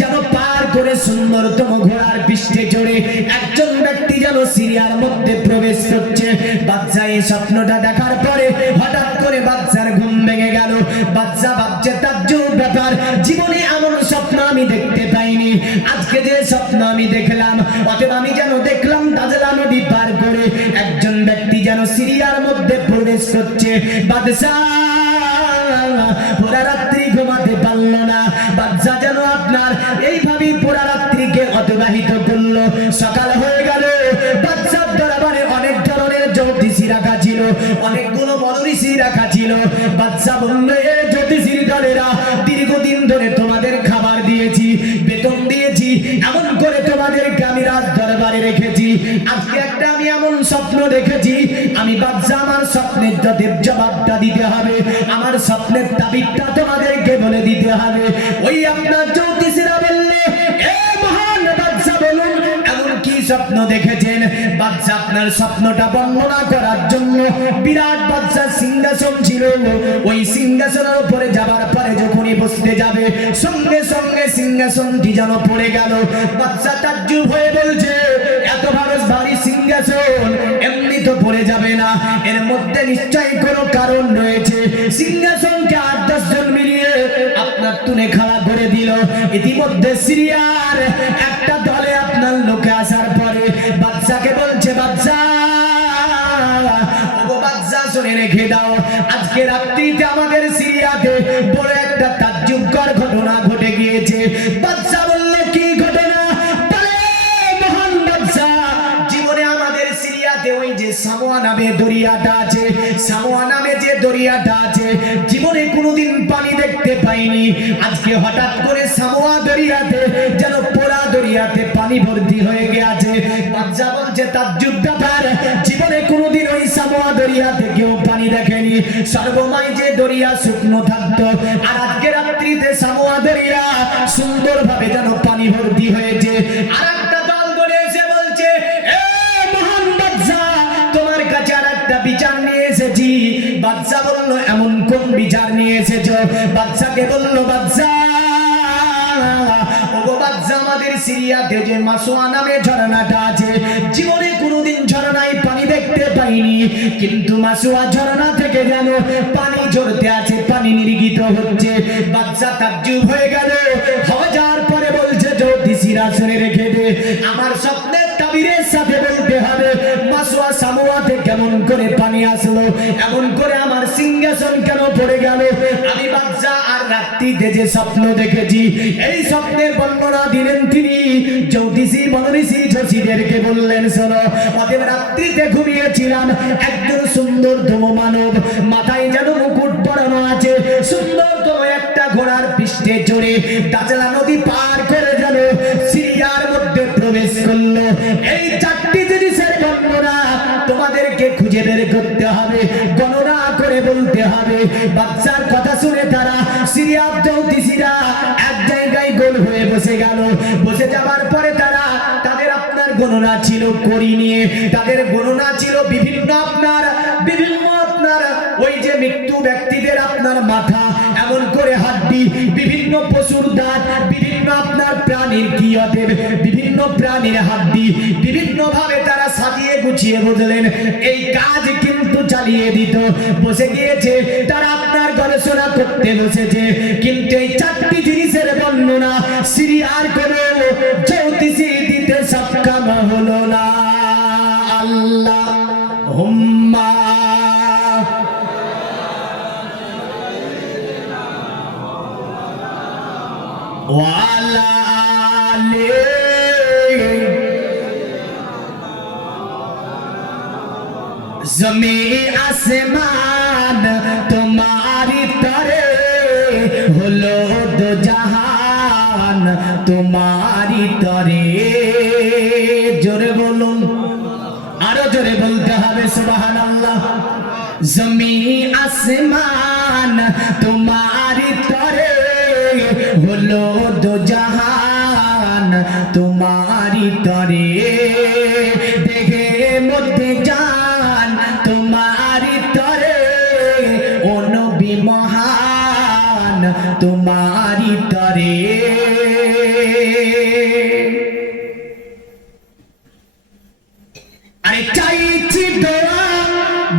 যেন পার করে সুন্দরতম ঘোড়ার পৃষ্ঠে চড়ে একজন ব্যক্তি যেন সিরিয়ার মধ্যে প্রবেশ করছে। বাচ্চা এই স্বপ্নটা দেখার পরে হঠাৎ করে বাচ্চার ঘুম ভেঙে গেল। বাচ্চা ভাবছে তাজ্জব ব্যাপার, জীবনে এমন স্বপ্ন আমি দেখতে পাইনি, আজকে যে স্বপ্ন আমি দেখলাম, অতএব আমি যেন দেখলাম দাজলা নদী পার করে একজন ব্যক্তি যেন সিরিয়ার মধ্যে প্রবেশ করছে। বাদশা পুরা রাত্রি ঘুমাতে পারলো না। বাদশা যেন আপনার এইভাবেই পুরা রাত্রিকে অতিবাহিত করলো। সকাল হয়ে গেল, বাদশার দরবারে অনেক ধরনের জ্যোতিষী রাখা ছিল, অনেকগুলো বড় ঋষি রাখা ছিল। বাদশা বলল, এ জ্যোতিষীর দলেরা, দীর্ঘদিন ধরে তোমাদের খাবার দিয়েছি, বেতন দিয়েছি, এমন করে তোমাদেরকে আমি রাজ দরবারে রেখেছি। আজকে একটা আমি এমন স্বপ্ন দেখেছি, আমি বাদশা আমার স্বপ্নের জবাবটা দিতে হবে, আমার স্বপ্নের তাবিজটা তোমাদেরকে বলে দিতে হবে। ওই আপনার জ্যোতিষীরা বললে, এ মহান বাদশা বলুন এমন কি স্বপ্ন দেখেছেন? বাদশা আপনার স্বপ্নটা বর্ণনা করার জন্য বিরাট বাদশার সিংহাসন ছিল, ওই সিংহাসনের উপরে যাবার পরে যখনই বসতে যাবে সঙ্গে সঙ্গে সিংহাসনটি যেন পড়ে গেল। বাদশা তাজ্জব হয়ে বলছে, এত ভারী সিংহাসন এমনি তো পড়ে যাবে না, এর মধ্যে নিশ্চয়ই কোনো কারণ রয়েছে। সিংহাসনকে 8-10 জন মিলিয়ে আপনার তুলে খাড়া করে দিল। ইতিমধ্যে সিরিয়ার একটা দলে আপনার লোকে আসার পরে বাদশাকে বলছে, বাদশা ওগো বাদশা শুনে রেখে দাও, আজকে রাত্রিতে আমাদের সিরিয়াতে বড় একটা তাজ্জবকর ঘটনা ঘটে গিয়েছে। বাদশা বলল, কি ঘটনা? বলে, মহান বাদশা, জীবনে আমাদের সিরিয়াতে ওই যে সামোয়া নামে দরিয়াটা আছে, সামোয়া নামে যে দরিয়াটা আছে, জীবনে কোনোদিন পানি দেখতে পাইনি, আজকে হঠাৎ করে সামোয়া দরিয়াতে যেন পোড়া দরিয়াতে পানি ভর্তি হয়ে গেছে। বাদশা বলছে, তাজ্জব ব্যাপার, জীবনে কোনোদিন ওই সামোয়া দরিয়াতে কেউ পানি দেখেনি, সর্বময় যে দরিয়া শুকনো থাকতো, আর আজকে রাত্রিতে সামোয়া দরিয়া সুন্দরভাবে যেন পানি ভর্তি হয়েছে। আর একটা দল ধরে এসে বলছে, এ মহান বাদশা, তোমার কাছে আর একটা বিচার নিয়ে এসেছি। বাদশা বলল, এমন কোন বিচার নিয়ে এসেছো? বাদশাকে বলল, বাদশা ওগো বাদশা, আমাদের সিরিয়াতে যে মাসোয়া নামে ঝর্ণাটা আছে, জীবনে কোনোদিন ঝর্ণায় পানি দেখতে পাইনি, কিন্তু মাসোয়া ঝর্ণা থেকে যেন পানি ঝরতে আছে, পানি নির্গিত হচ্ছে। বাদশা তাজ্জব হয়ে গেল, হাজার পরে বলছে, জ্যোতিষীরা শুনে রেখে দে, আমার স্বপ্নের তাবিরের সাথে বলতে হবে মাসোয়া সামোয়াতে কেমন করে পানি আসলো, এমন করে আমার সিংহাসন কেন পড়ে গেল। আমি বাদশা আর রাত্রিতে যে স্বপ্ন দেখেছি, এই স্বপ্নের বর্ণনা দিলেন তিনি। জ্যোতিষী বনঋষি জ্যোতিষীদেরকে বললেন, শোনো, অতএব রাত্রিতে ঘুমিয়েছিলাম, একজন সুন্দরতম মানব, মাথায় যেন মুকুট পরানো আছে, সুন্দরতম একটা ঘোড়ার পৃষ্ঠে চড়ে দাজলা নদী পার করে যেন সিরিয়ার মধ্যে প্রবেশ করলো। এই 4টি জিনিসের বর্ণনা তোমাদেরকে খুঁজে বের করতে হবে, গণনা করে বলতে হবে। বাদশার কথা শুনে তারা সিরিয়ার জ্যোতিষীরা এক জায়গায় গোল হয়ে বসে গেল। বসে যাবার পরে তারা তাদের আপনার গণনা ছিল করি নিয়ে, তাদের গণনা ছিল বিভিন্ন আপনার ওই যে মৃত্যু ব্যক্তিদের আপনার মাথা, এমন করে হাড্ডি, বিভিন্ন পশুর দাঁত, বিভিন্ন আপনার প্রাণীর কিয়তের, বিভিন্ন প্রাণীর হাড্ডি, বিভিন্ন ভাবে তারা সাজিয়ে গুছিয়ে বুঝলেন এই কাজ কিন্তু চালিয়ে দিত। বসে গিয়েছে তারা আপনার গবেষণা করতে বসেছে, কিন্তু এই 4টি জিনিসের বর্ণনা সিরিয়ার কোনো জ্যোতিষী দিতে সক্ষম হলো না। আল্লাহ হুম্মা ওয়ালা আলে জমিন আসমান তোমারি তরে হলো দো জাহান তোমারি তরে। জোরে বলুন, আরো জোরে বলতে হবে সুবহানাল্লাহ। জমিন আসমান তোমারি তরে হলো দো জাহান তোমারি তরে। দেখে মধ্যে জান তোমারি তরে মহান তোমারি তরে। আরে চাইছি দোয়া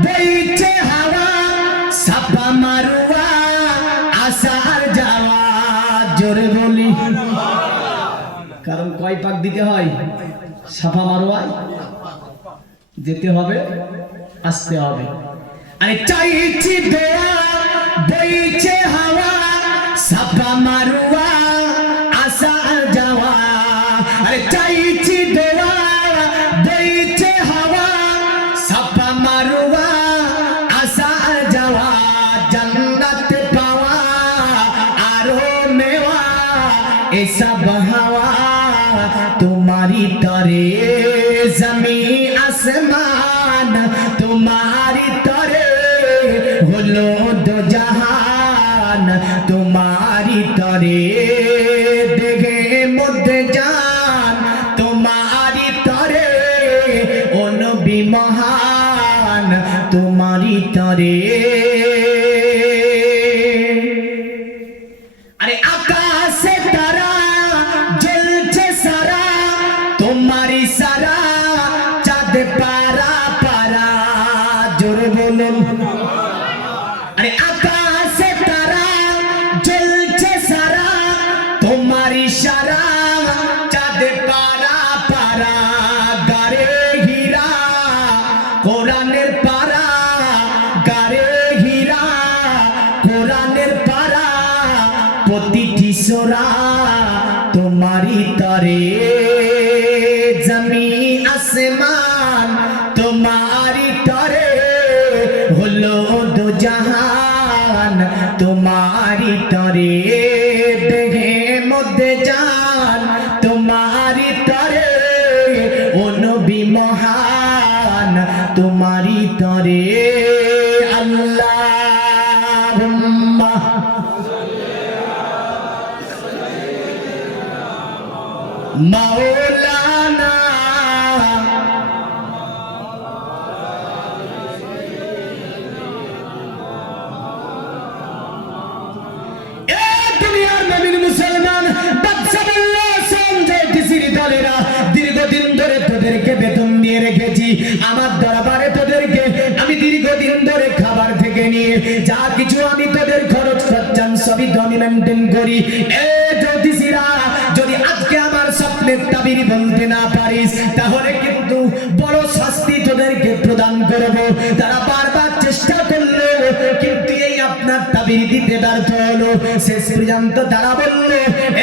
বইছে হাওয়া সাপা মারুয়া আসার যাওয়া জোরে বলি, কারণ কয় পাক দিতে হয়? সাফা মারোয়ায় যেতে হবে, আসতে হবে। আরে চাইছি দোয়া বইছে হাওয়া সাফা মারোয়া আসা যাওয়া। আরে চাইছি দোয়া বইছে হাওয়া সাফা মারোয়া আসা যাওয়া। জান্নাত পাওয়া আরো মেওয়া এসব হাওয়া তোমারি তরে। জমি আসমান তোমারি তরে হলো দো জাহান তোমারি তরে। দেখে মধ্যে জান তোমারি তরে ও নবী মহান তোমারি তরে। আরে আকাশে তারা জ্বলছে সারা তোমারি সারা চাঁদ পারা পারা জোরে বলুন। আরে আকাশে তারা জ্বলছে সারা তোমারি সারা চাঁদ পারা পারা। গারে হীরা কোরআনের পারা গারে হীরা কোরআনের পারা প্রতিটি সোরা তোমারি তরে। জমি আসমান তোমারি তরে হলো দো জাহান তোমারি তরে। দেহে মধ্যে জান তোমারি তরে ও নবী মহান তোমারি তরে। আল্লাহুম্মা মাওলানা এ দুনিয়ার নবীর মুসলমান বাদশা বলল, সঞ্জয় কিসির দলেরা দীর্ঘদিন ধরে তোদেরকে বেতন দিয়ে রেখেছি আমার দরবারে। তোদেরকে আমি দীর্ঘদিন ধরে খাবার থেকে নিয়ে যা কিছু আমি তোদের খরচ খরচান সবই আমি মেনটেন করি। এ জ্যোতিষীরা যদি আজকে আমার স্বপ্নের তাবির বলতে না পারিস তাহলে কিন্তু বড় শাস্তি তোদেরকে প্রদান করব। তারা বারবার চেষ্টা করলো কিন্তু এই আপনার তাবির দিতে ব্যর্থ হলো। শেষ পর্যন্ত তারা বলল,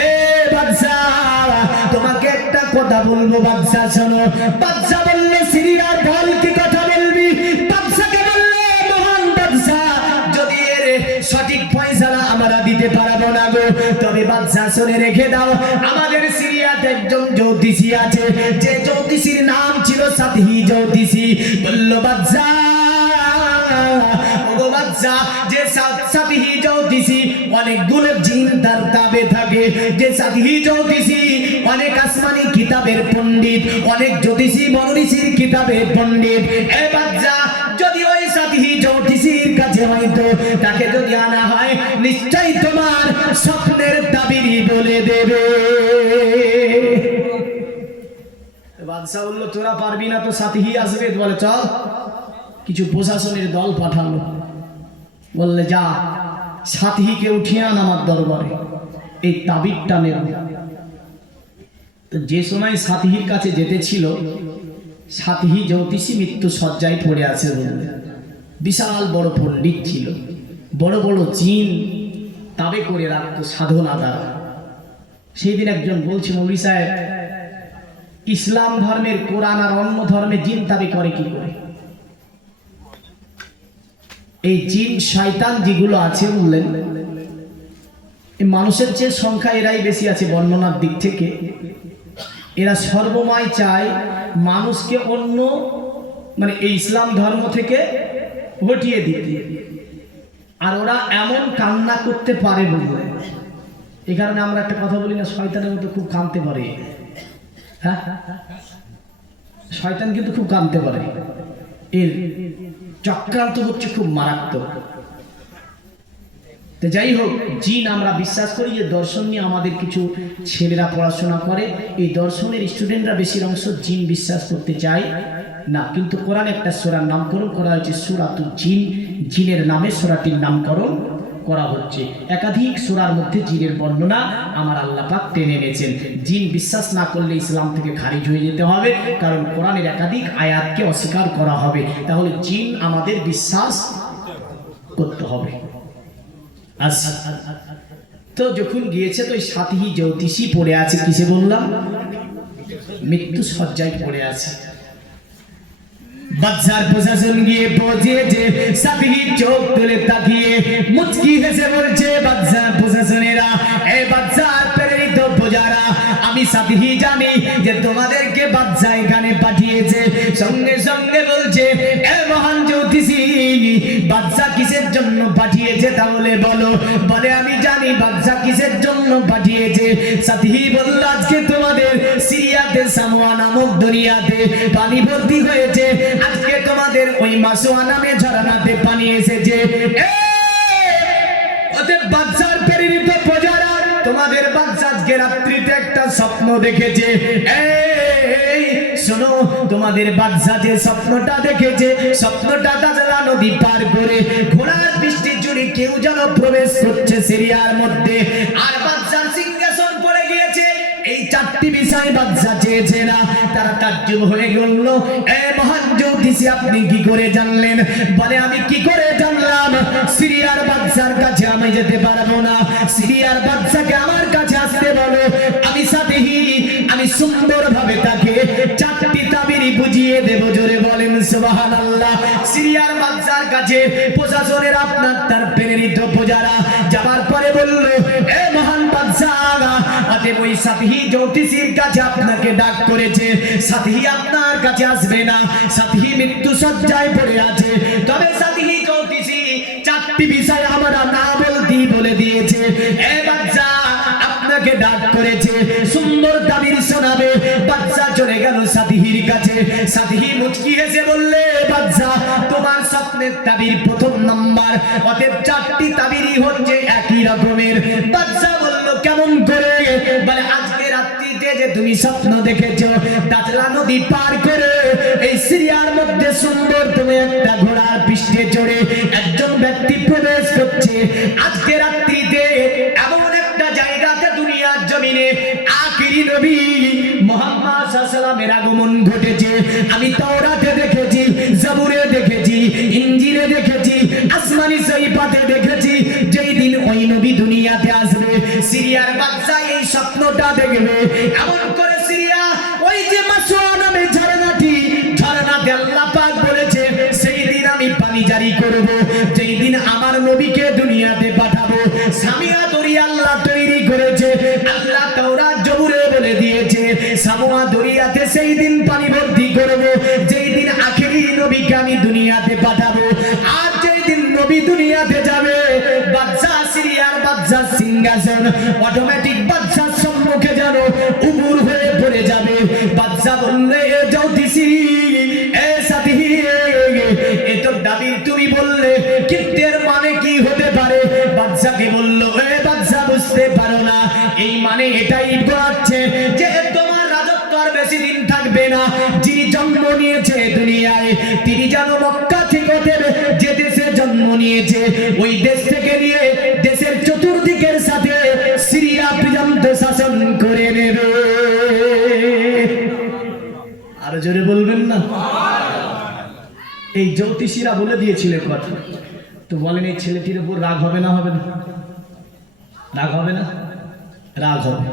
এ বাদশাহ তোমাকে একটা কথা বলবো বাদশাহ শোনো। বাদশাহ বলল, সিরিয়ার বল কি কথা বলবি? বাদশাকে বলল, মহান বাদশাহ যদি এর সঠিক ফয়সালা আমরা দিতে পারবো না গো, তবে বাদশাহ শুনে রেখে দাও আমাদের সিরিয়াতে একজন জ্যোতিষী আছে যে জ্যোতিষীর নাম ছিল সাতহি জ্যোতিষী। বলল বাদশাহ ও বাদশাহ যে সাতহি জ্যোতিষী অনেকগুলো জিন তার তাবে থাকে, যে সাতহি জ্যোতিষী অনেক আসমানি কিতাবের পণ্ডিত, অনেক জ্যোতিষী মনীষীর কিতাবের পণ্ডিত। এ বাদশাহ যদি ওই সাতহি জ্যোতিষীর কাছে হয়তো তাকে যদি আনা হয় নিশ্চয়ই তোমার স্বপ্নের তাবিরই বলে দেবে। বাদশাহ বলল, তোরা পারবি না তো সাতহি আসবে। বলে চল, কিছু প্রশাসনের দল পাঠালো। বললে যা সাতহিকে উঠিয়ে আন আমার দরবারে, এই তাবিরটা নেব। তো যে সময় সাতহির কাছে যেতে ছিল সাতহি জ্যোতিষী মৃত্যু শয্যায় পড়ে আছে। বললে বিশাল বড় পণ্ডিত ছিল, বড় বড় জিন তাবে করে রাখত সাধনা দ্বারা। সেই দিন একজন বলছে, মৌলী সাহেব ইসলাম ধর্মের কোরআন আর অন্য ধর্মে জিন তাবে করে কি করে? এই জিন শয়তান যেগুলো আছে বললেন এই মানুষের চেয়ে সংখ্যা এরাই বেশি আছে বর্ণনার দিক থেকে। এরা সর্বময় চায় মানুষকে অন্য মানে এই ইসলাম ধর্ম থেকে হটিয়ে দিতে। আর ওরা এমন কান্না করতে পারে বললেন, এই কারণে আমরা একটা কথা বলি না, শয়তানের মতো খুব কাঁদতে পারে। হ্যাঁ, শয়তান কিন্তু খুব কাঁদতে পারে, এর চক্রান্ত হচ্ছে খুব মারাত্মক। তো যাই হোক, জিন আমরা বিশ্বাস করি যে দর্শন নিয়ে আমাদের কিছু ছেলেরা পড়াশোনা করে, এই দর্শনের স্টুডেন্টরা বেশির অংশ জিন বিশ্বাস করতে চায় না। কিন্তু কোরআনে একটা সূরার নামকরণ করা হয়েছে সূরাতুল জিন, জিনের নামে সূরাটির নামকরণ করা হচ্ছে। একাধিক সূরার মধ্যে জিনের বর্ণনা আমার আল্লাহ পাক টেনে এনেছেন। জিন বিশ্বাস না করলে ইসলাম থেকে খারিজ হয়ে যেতে হবে, কারণ কোরআনের একাধিক আয়াতকে অস্বীকার করা হবে। তাহলে জিন আমাদের বিশ্বাস করতে হবে। আচ্ছা, তো যখন গিয়েছে তো সাথী জ্যোতিষী পড়ে আছে, কিসে বললাম, মৃত্যু সজ্জায় পড়ে আছে। বাদশার প্রশাসন গিয়ে পৌঁছেছে, সাথী চোখ তুলে তাকিয়ে মুচকি হেসে বলছে বাদশার প্রশাসনেরা, এ বাদশার প্রেরিত প্রজারা, আমি সাথী জানি যে তোমাদেরকে বাদশা এখানে পাঠিয়েছে। সঙ্গে সঙ্গে বলছে, এ মহান জ্যোতিষী, বাদশা কিসের জন্য পাঠিয়েছে তাহলে বলো। বলে, আমি জানি বাদশা কিসের জন্য পাঠিয়েছে। সাথী বলল, আজকে তোমাদের সিরিয়াতে সামোয়া নামক দুনিয়াতে পানি ভর্তি হয়েছে, আজকে তোমাদের ওই মাসোয়া নামে ঝরনাতে পানি এসেছে। অতএব বাদশার প্রেরিত প্রজারা, তোমাদের বাদশা আজকে রাত্রিতে একটা স্বপ্ন দেখেছে। এই শোনো, তোমাদের বাদশা যে স্বপ্নটা দেখেছে, স্বপ্নটা দাজলা নদী পার করে ঘোড়ার বৃষ্টি চুরি কেউ যেন প্রবেশ করছে সিরিয়ার মধ্যে, আর বাদশার সিংহাসন পড়ে গিয়েছে। এই চারটি বিষয় বাদশা চেয়েছে না। তারা তাজ্জুব হয়ে গেল, এ মহান জ্যোতিষী, আপনি কি করে জানলেন? বলে, আমি কি করে জানলাম? সিরিয়ার বাদশার কাছে আমি যেতে পারবো না, সিরিয়ার বাদশাকে আমার কাছে আসতে বলো, আমি সাথে আমি সুন্দরভাবে তাকে চারটি তাবির বুঝিয়ে দেব। জোরে বলেন সুবহানাল্লাহ। সিরিয়ার বাদশার কাছে প্রশাসনের আপনার তার প্রেরিত প্রজারা যাবার পরে বলল, এ মহান বাদশা, অতএব ওই সাথী জ্যোতিষীর কাছে আপনাকে ডাক করেছে, সাথী আপনার কাছে আসবে না, সাথী মৃত্যু সজ্জায় পড়ে আছে। তবে সাথী জ্যোতিষী চারটি বিষয় আমরা না বলতেই বলে দিয়েছে। এ বাদশা, আপনাকে ডাক করেছে, সুন্দর তাবির শোনাবে। বাদশা চলে গেল সাথীর কাছে। সাথী মুচকি হেসে বললে, বাদশা, তোমার স্বপ্নের তাবির প্রথম নাম্বার, অতএব চারটি তাবিরই হচ্ছে একই রকমের। বাদশা বলল, কেমন করে? বলে, আজকে রাত্রিতে যে তুমি স্বপ্ন দেখেছো, দাজলা নদী পার করে এই সিরিয়ার মধ্যে সুন্দর তুমি একটা ঘোড়ার পৃষ্ঠে চড়ে একজন ব্যক্তি প্রবেশ করছে। আজকে রাত্রিতে এমন একটা জায়গাতে দুনিয়ার জমিনে আখিরি নবী মুহাম্মদ সাল্লাল্লাহু আলাইহি ওয়াসাল্লামের আগমন ঘটেছে। আমি তাওরাতে দেখেছি, জাবুরে দেখেছি, ইনজিলে দেখেছি, আসমানি সহিফাতে দেখেছি। যেই দিন ওই নবী দুনিয়াতে আসবে, সিরিয়ার বাদশা এই স্বপ্নটা দেখবে। এমন করে সিরিয়া ওই যে মাসওয়া নামে ঝরনাটি, ঝরনাতে আল্লাহ পাক বলেছে, সেই দিন আমি পানি জারি করব, যেই দিন আমার নবীকে দুনিয়াতে পাঠাবো। সামিয়া দরিয়া আল্লাহ তৈরি করেছে, আল্লাহ তাওরাত জবুরে বলে দিয়েছে, সামোয়া দরিয়াতে সেই দিন পানি ভর্তি করব, যেই দিন আখেরি নবীকে আমি দুনিয়াতে পাঠাবো। আর যেই দিন নবী দুনিয়াতে যাবে, বাদশা সিরিয়ার বাদশা সিংহাসন অটোমেটিক বাদশার সম্মুখে যেন উপুর হয়ে পড়ে যাবে। বাদশা বললে, এ জ্যোতিষী, এ সাথী, এ তো দাবির তুমি বললে, কিন্তু এর মানে কি হতে পারে? বাদশাকে বলল, এ বাদশা, বুঝতে পারো না? এই মানে এটাই বোঝাচ্ছে যে তোমার রাজত্ব আর বেশি দিন থাকবে না। যিনি জন্ম নিয়েছে দুনিয়ায়, তিনি যেন মক্কা থেকে যে দেশে জন্ম নিয়েছে, ওই দেশ থেকে নিয়ে দেশের চতুর্দিকের সাথে সিরিয়া পর্যন্ত শাসন করে নেবে। আর জোরে বলবেন না? এই জ্যোতিষীরা বলে দিয়েছিলেন কথা। তো বলেন, এই ছেলেটির উপর রাগ হবে না? হবে না? রাগ হবে না? রাগ হবে।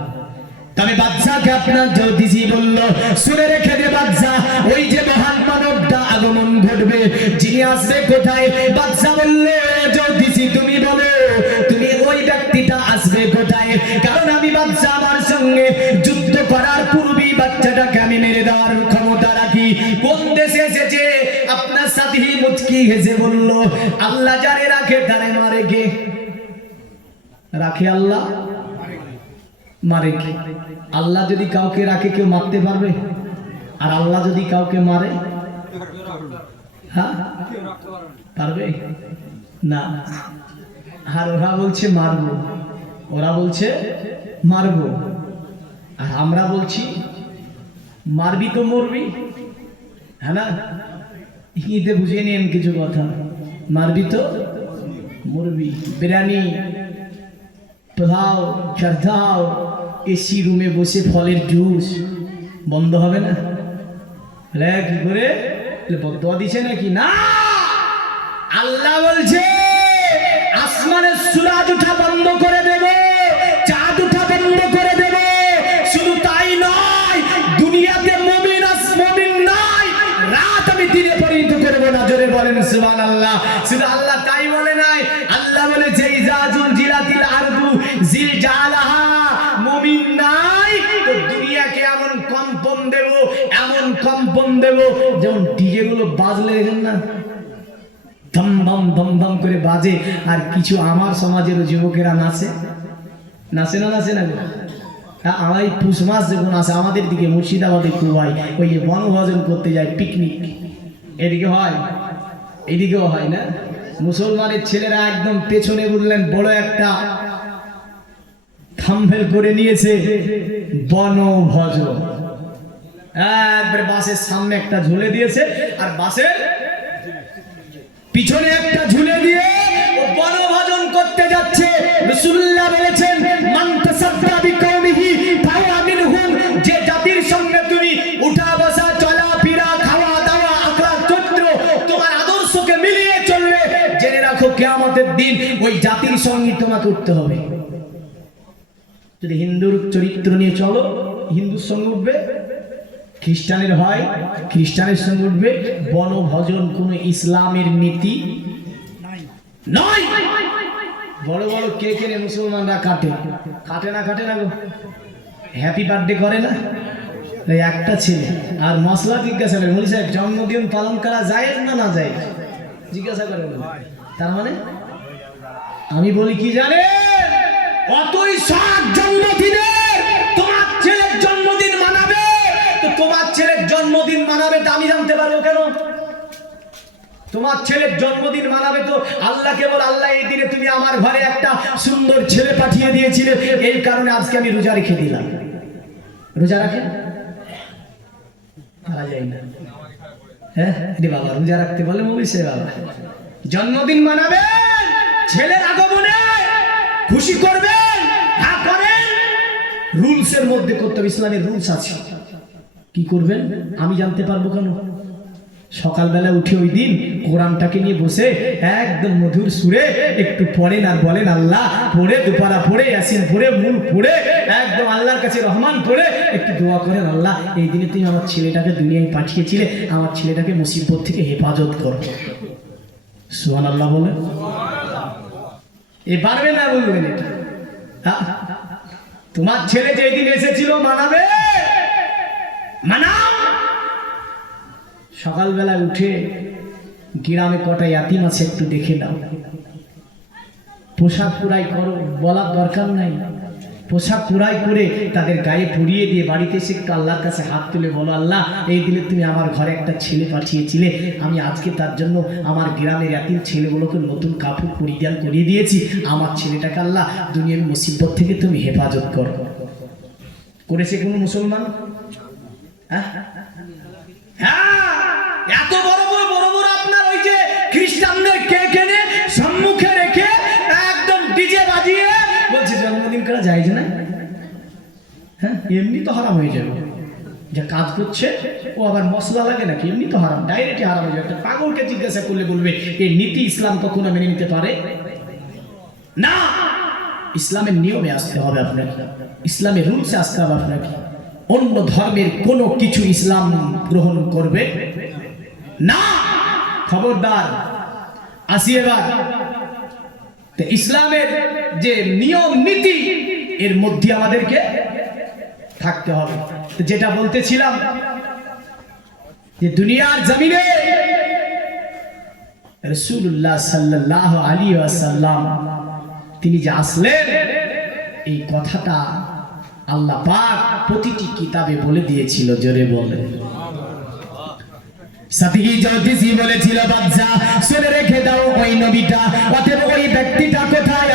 তবে বাদশাকে আপনার জ্যোতিষী বলল, শুনে রেখে দে বাদশা, ওই যে মহান মানবটা আগমন ঘটবে, যিনি আসবে কোথায়? বাদশা বললে, জ্যোতিষী তুমি বলো, তুমি ওই ব্যক্তিটা আসবে কোথায়? কারণ আমি বাদশা আমার সঙ্গে যুদ্ধ করার পূর্বেই বাচ্চাটাকে আমি মেরে দেওয়ার ক্ষমতা রাখি। কোন দেশে এসেছে? আপনার সাথী মুচকি হেসে বলল, আল্লাহ যারে রাখে তারে মারে কে? রাখে আল্লাহ, মারে কে? আল্লাহ যদি কাউকে রাখে, কেউ মারতে পারবে? আর আল্লাহ যদি কাউকে মারে, হ্যাঁ পারবে না। আর ওরা বলছে মারবো, ওরা বলছে মারবো, আর আমরা বলছি মারবি তো মরবি। হ্যাঁ না, ঈদে বুঝিয়ে নিন কিছু কথা, মারবি তো মরবি। বিরিয়ানি, পোলাও, চারধাও, এসি রুমে বসে ফলের জুস বন্ধ হবে না? কি করে বদয়া দিছে নাকি? না, আল্লাহ বলছে আসমানের সূরজ ওঠা বন্ধ করে দেব, চাঁদ ওঠা বন্ধ করে দেব। শুধু তাই নয়, দুনিয়াতে মুমিন নয়, রাত আমি দিনে পরিণত করব না। জোরে বলেন সুবহানাল্লাহ। শুধু আল্লাহ তাই বলে নাই, আল্লাহ বলেছে ইজাজুল জিলাতিল আরদু জিলজালাহা। মুমিন নাই তো দুনিয়াকে এমন কম্পন দেব, এমন কম্পন দেব, যেমন ডিজে গুলো বাজলে দেখেন না, ধম ধম ধম ধম করে বাজে, আর কিছু আমার সমাজের যুবকেরা নাচে, নাচে না নাচে না? আমার এই পুষ মাস যখন আসে আমাদের দিকে মুর্শিদাবাদে কুয়াই, ওই যে বনভোজন করতে যায়, পিকনিক, এদিকে হয়, এদিকেও হয় না? মুসলমানের ছেলেরা একদম পেছনে বুঝলেন বড় একটা থাম্বনেল করে নিয়েছে, বনভোজন। একবারে বাসের সামনে একটা ঝুলে দিয়েছে, আর বাসের পিছনে একটা ঝুলে দিয়ে ও বনভোজন করতে যাচ্ছে। রাসূলুল্লাহ বলেছেন মান তাসাদ্দা বিকওমিহি ফাহুয়া মিনহুম। যে জাতির সঙ্গে তুমি উঠা বসা, চলা ফিরা, খাওয়া দাওয়া, আখলাক চরিত্র, তোমার আদর্শকে মিলিয়ে চলবে, জেনে রাখো কিয়ামতের দিন ওই জাতির সঙ্গে তোমাকে উঠতে হবে। যদি হিন্দুর চরিত্র নিয়ে চলো, হিন্দুর সঙ্গে উঠবে, খ্রিস্টানের হয় খ্রিস্টানের সঙ্গে উঠবে। বনভোজন কোন ইসলামের নীতি নয়। বড় বড় কেক এনে মুসলমানরা কাটে, কাটে না কাটে না গো? হ্যাপি বার্থডে করে না? এই একটা ছেলে আর মশলা জিজ্ঞাসা করে, বলি সাহেব জন্মদিন পালন করা যায় না না যায়? জিজ্ঞাসা করে, তার মানে আমি বলি কি জানে, অতই শখ জন্মদিনের, তোমার ছেলের জন্মদিন মানাবে তো তোমার ছেলের জন্মদিন মানাবে তা আমি জানতে পারবো কেন? তোমার ছেলের জন্মদিন মানাবে তো আল্লাহকে বল, আল্লাহ এই দিনে তুমি আমার ঘরে একটা সুন্দর ছেলে পাঠিয়ে দিয়েছিলে, এই কারণে আজকে আমি রোজা রেখে দিলাম। রোজা রাখে পারা যায় না? হ্যাঁ রে বাবা, রোজা রাখতে বলে মৌলিসে বাবা। জন্মদিন মানাবে, ছেলের আগমনে খুশি করবেন, হ্যাঁ করেন, রুলসের মধ্যে করতে হবে, ইসলামের রুলস আছে। কি করবেন আমি জানতে পারবো কেন? সকালবেলা উঠে ওই দিন কোরআনটাকে নিয়ে বসে একদম মধুর সুরে একটু পড়েন আর বলেন আল্লাহ, পড়ে দুপারা পড়ে ইয়াসিন পড়ে মুল পড়ে একদম আল্লাহর কাছে রহমান পড়ে একটু দোয়া করেন, আল্লাহ এই দিনে তুমি আমার ছেলেটাকে দুনিয়ায় পাঠিয়েছিলে, আমার ছেলেটাকে মুসিবত থেকে হেফাজত করো। সুবহানাল্লাহ বলেন। এ পারবে না বলবেন এটা? তোমার ছেলে যে দিন এসেছিল মানাবে, মানাও। সকালবেলা উঠে গ্রামে কটা ইয়াতিম আছে একটু দেখে নাও, পোশাক পুরাই করো, বলার দরকার নাই। পোশাক পুরাই করে তাদের গায়ে পরিয়ে দিয়ে বাড়িতে এসে একটু আল্লাহর কাছে হাত তুলে বলো, আল্লাহ এই দিনে তুমি আমার ঘরে একটা ছেলে পাঠিয়েছিলে, আমি আজকে তার জন্য আমার গ্রামের ইয়াতিম ছেলেগুলোকে নতুন কাপড় পরিধান করিয়ে দিয়েছি, আমার ছেলেটাকে আল্লাহ দুনিয়ার মুসিবত থেকে তুমি হেফাজত করো। করেছে কোনো মুসলমান? হ্যাঁ, এত বড় বড় বড় বড় আপনার ওই যে খ্রিস্টানদের কেক এনে সম্মুখে রেখে একদম ডিজে বাজিয়ে বলছে জন্মদিন করা যায় না? হ্যাঁ, এমনি তো হারাম হয়ে যাবে। যা কাজ করছে ও আবার মশলা লাগে নাকি? এমনি তো হারাম, ডাইরেক্টই হারাম হয়ে যাবে। একটা পাগলকে জিজ্ঞাসা করলে বলবে এই নীতি ইসলাম কখনো মেনে নিতে পারে না। ইসলামের নিয়মে আসতে হবে আপনাকে, ইসলামের রুলসে আসতে হবে আপনাকে। অন্য ধর্মের কোনো কিছু ইসলাম গ্রহণ করবে না, খবরদার। আসি এবার ইসলামের যে নিয়ম নীতি এর মধ্যে আমাদেরকে থাকতে হবে। যেটা বলতেছিলাম যে দুনিয়ার জমিনে রাসূলুল্লাহ সাল্লাল্লাহু আলাইহি ওয়াসাল্লাম তিনি যে আসলেন, এই কথাটা আল্লাহ পাক প্রতিটি কিতাবে বলে দিয়েছিল। জোরে বলেন। সাথী জ্যোতিষী বলেছিল বাদশা শুনে রেখে দাও ওই নবীটা, অতএব ওই ব্যক্তিটা কোথায়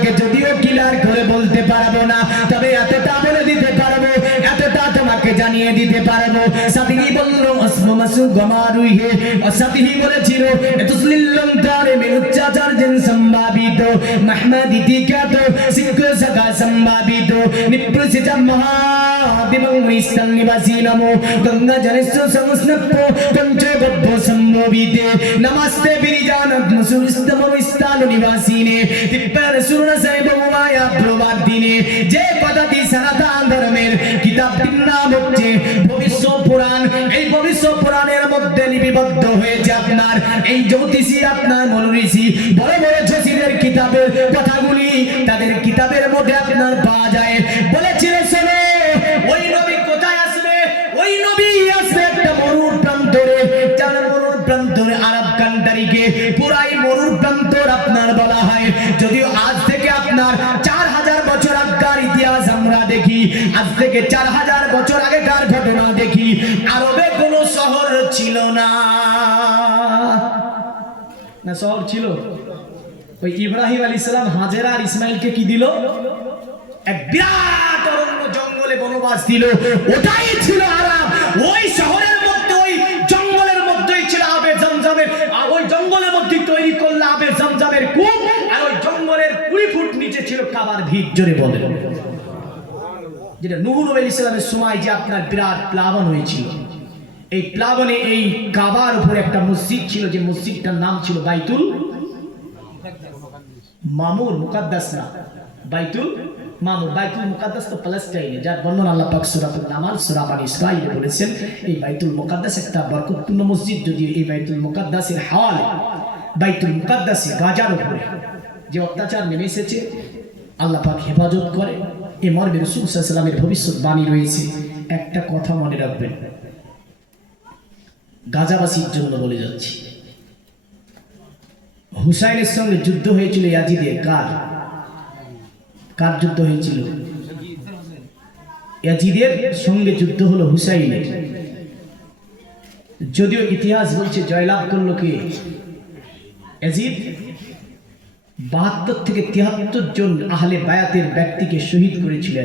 তোমাকে যদিও ক্লিয়ার করে বলতে পারবো না, তবে এতটা বলে দিতে পারবো, এতটা তোমাকে জানিয়ে দিতে পারবো। সাথী বলল আসমু মাসু গমারুই হে, সাথী বলেছিল তুসলিল্লাম তারে মিউচ্চাচার জিন সম্ভাবিত মাহমাদি দিকাত সিংকো সাকা সম্ভাবিত নিপ্রসিত মহা দিবং ইস্তান নিবাসী নমো গঙ্গা জনস্য সংস্নপ্পো পঞ্চগব্য সম্ভবিতে নমস্তে বিরিজানাত মুসুস্তম ইস্তান নিবাসীনে তিপ্পার সুরনা সাহেব মায়া প্রবাদিনে। যে পদ্ধতি সনাতন ধর্মের কিতাবটির নাম হচ্ছে ভবিষ্য পুরাণ। এই ভবিষ্য পুরাণের মধ্যে লিপিবদ্ধ হয়েছে আপনার এই জ্যোতিষী, আপনার মনোঋষি, বড় বড় জ্যোতিষীদের কিতাবের কথাগুলি তাদের কিতাবের মধ্যে আপনার পাওয়া যায়। বলেছিল শোনো, ওই নবী কোথায় আসবে? ওই নবী আসবে একটা মরুর প্রান্তরে, যার মরুর প্রান্তরে আরব কান্ট্রিকে পুরাই মরুর প্রান্তর আপনার বলা হয়। যদিও আজ থেকে আপনার 4000 বছর আগের ইতিহাস আমরা দেখি, আজ থেকে 4000 বছর আগেকার ঘটনা দেখি, আরবে কোনো শহর ছিল না। না শহর ছিল? ওই ইব্রাহিম আলাইহিস সালাম হাজেরা আর ইসমাইলকে কি দিল? এক বিরাট অরণ্য জঙ্গলে বনবাস দিল, ওটাই ছিল আরব। ওই শহরের মধ্যে, ওই জঙ্গলের মধ্যেই ছিল আবে জমজমের, আর ওই জঙ্গলের মধ্যে তৈরি করল আবে জমজমের কূপ, আর ওই জঙ্গলের 20 ফুট নিচে ছিল কাবার ভিত। জোরে বলেন। যেটা নূহ নবী আলাইহিস সালামের সময় যে আপনার বিরাট প্লাবন হয়েছিল, এই প্লাবনে এই কাবার উপরে একটা মসজিদ ছিল, যে মসজিদটার নাম ছিল বাইতুল মামুর, মুকাদ্দাস না, বাইতুল মামুর। বাইতুল মুকাদ্দাস তো প্যালেস্টাইনে, যার বর্ণনা আল্লাহ পাক সূরাতুল নামাল সূরা বানী ইসরাঈলে বলেছেন। এই বাইতুল মুকাদ্দাস একটা বরকতপূর্ণ মসজিদ। যদি এই বাইতুল মুকাদ্দাসের হাওয়ালে বাইতুল মুকাদ্দাসে গাজার উপরে যে অত্যাচার নেমে এসেছে, আল্লাহ পাক হেফাজত করে। এই মর্মে রাসূল সাল্লাল্লাহু আলাইহি ওয়াসাল্লামের ভবিষ্যৎবাণী রয়েছে। একটা কথা মনে রাখবেন, গাজাবাসীর জন্য বলে যাচ্ছি, হুসাইনের সঙ্গে যুদ্ধ হয়েছিল ইয়াজিদের। কার যুদ্ধ হয়েছিল? ইয়াজিদের সঙ্গে যুদ্ধ হলো হুসাইনের। যদিও ইতিহাস বলছে জয়লাভ করলো কে? ইয়াজিদ 72 থেকে 73 জন আহলে বায়াতের ব্যক্তিকে শহীদ করেছিল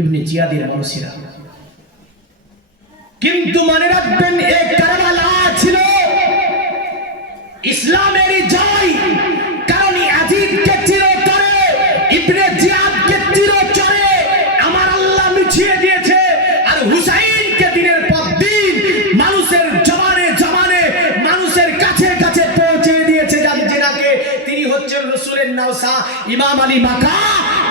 ইবনে জিয়াদের মানুষেরা। কিন্তু মনে রাখবেন, এক কারবালা ছিল ইসলামের জয়, কারণ ইয়াজিদকে চিরতরে, ইবনে জিয়াদকে চিরতরে আমার আল্লাহ মিছিয়ে দিয়েছে। আর হুসাইনকে দিনের পর দিন মানুষের জবানে জবানে, মানুষের কাছে কাছে পৌঁছে দিয়েছে। যেনাকে তিনি হচ্ছেন রাসূলের নাওসা, ইমাম আলী মাকা,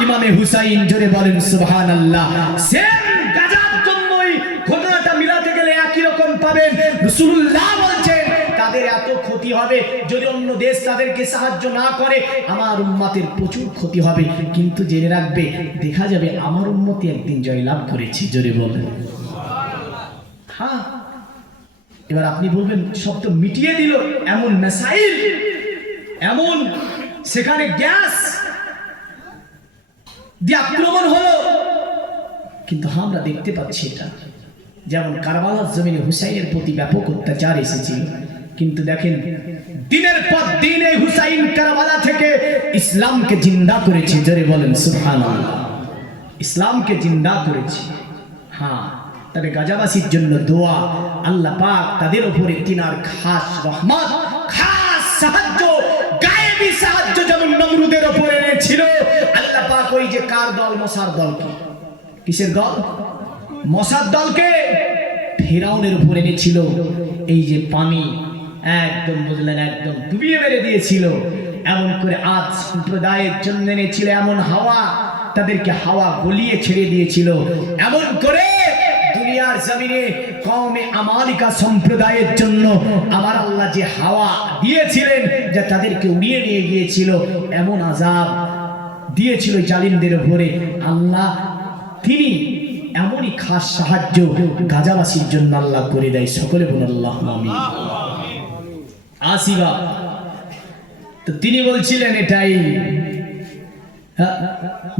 ইমামে হুসাইন। জোরে বলেন সুবহানাল্লাহ। সেম গাজার জন্যই ঘটনাটা মিলাতে গেলে একই রকম পাবেন। রাসূলুল্লাহ বলছেন তাদের এত ক্ষতি হবে যদি অন্য দেশ তাদেরকে সাহায্য না করে, আমার উম্মতের প্রচুর ক্ষতি হবে। কিন্তু জেনে রাখবে, দেখা যাবে আমার উম্মতি একদিন জয়লাভ করেছে। জোরে বলেন হ্যাঁ। এবার আপনি বলবেন সব তো মিটিয়ে দিল, এমন মিসাইল, এমন সেখানে গ্যাস দিয়ে আক্রমণ হলো। কিন্তু আমরা দেখতে পাচ্ছি এটা, যেমন কারবালার জমিনে হুসাইনের প্রতি ব্যাপক অত্যাচার এসেছিল, কিন্তু দেখেন দিনের পর দিন এই হুসাইন কারবালা থেকে ইসলামকে জিন্দা করেছে। জোরে বলেন সুবহানাল্লাহ। ইসলামকে জিন্দা করেছে। হ্যাঁ, তবে গাজাবাসীর জন্য দোয়া, আল্লাহ পাক তাদের উপরে তিনার খাস রহমত, খাস সাহায্য, গায়েবী সাহায্য যেমন নমরুদের উপরে এনেছিল আল্লাহ পাক। ওই যে কার দল? মশার দলকে। কিসের দল? মশার দলকে ফিরাউনের উপরে এনেছিল। এই যে পানি একদম বুঝলেন, একদম ডুবিয়ে মেরে দিয়েছিল। এমন করে আজ সম্প্রদায়ের জন্য এনেছিল এমন হাওয়া, তাদেরকে হাওয়া গলিয়ে ছেড়ে দিয়েছিল। এমন করে দুনিয়ার জমিনে কওমে আমালিকা সম্প্রদায়ের জন্য আমার আল্লাহ যে হাওয়া দিয়েছিলেন, যা তাদেরকে উড়িয়ে নিয়ে গিয়েছিল, এমন আযাব দিয়েছিল জালিমদের উপরে। আল্লাহ তিনি এমনই খাস সাহায্য গাজাবাসীর জন্য আল্লাহ করে দেয়। সকলে বলুন আল্লাহুম্মা আমিন। আসিবা তো তিনি বলছিলেন এটাই,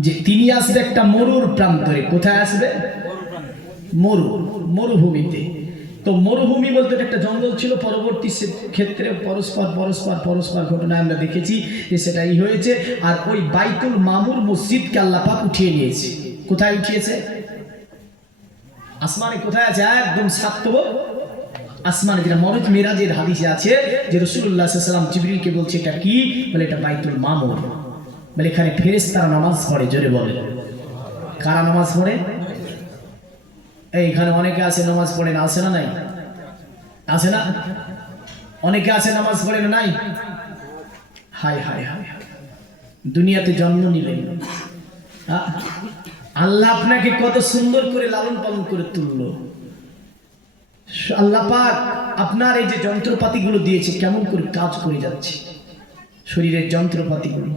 যে তিনি আসবে একটা মরুর প্রান্তরে। কোথায় আসবে? মরুভূমিতে। তো মরুভূমি বলতে একটা জঙ্গল ছিল, পরবর্তী ক্ষেত্রে পরস্পর ঘটনা আমরা দেখেছি যে সেটাই হয়েছে। আর ওই বাইতুল মামুর মসজিদকে আল্লাহ পাক উঠিয়ে নিয়েছে। কোথায় উঠিয়েছে? আসমানে। কোথায় আছে? একদম সাতব আসমানে, যেটা মরজ মিরাজের হাদিসে আছে যে রাসূলুল্লাহ সাল্লাল্লাহু আলাইহি ওয়াসাল্লাম জিবরিলকে বলছে এটা কি? বলে এটা বাইতুল মামুর। বলে এখানে ফেরেশতারা নামাজ পড়ে। জোরে বলে কারা নামাজ পড়ে? এইখানে অনেকে আছে নামাজ পড়ে না, আছে না নাই? আছে না? অনেকে আছে নামাজ পড়ে না নাই? হায় হায় হায়, দুনিয়াতে জন্ম নিলেন, আল্লাহ আপনাকে কত সুন্দর করে লালন পালন করে তুললো। আল্লাহ পাক আপনার এই যে যন্ত্রপাতিগুলো দিয়েছে কেমন করে কাজ করে যাচ্ছে, শরীরের যন্ত্রপাতিগুলো।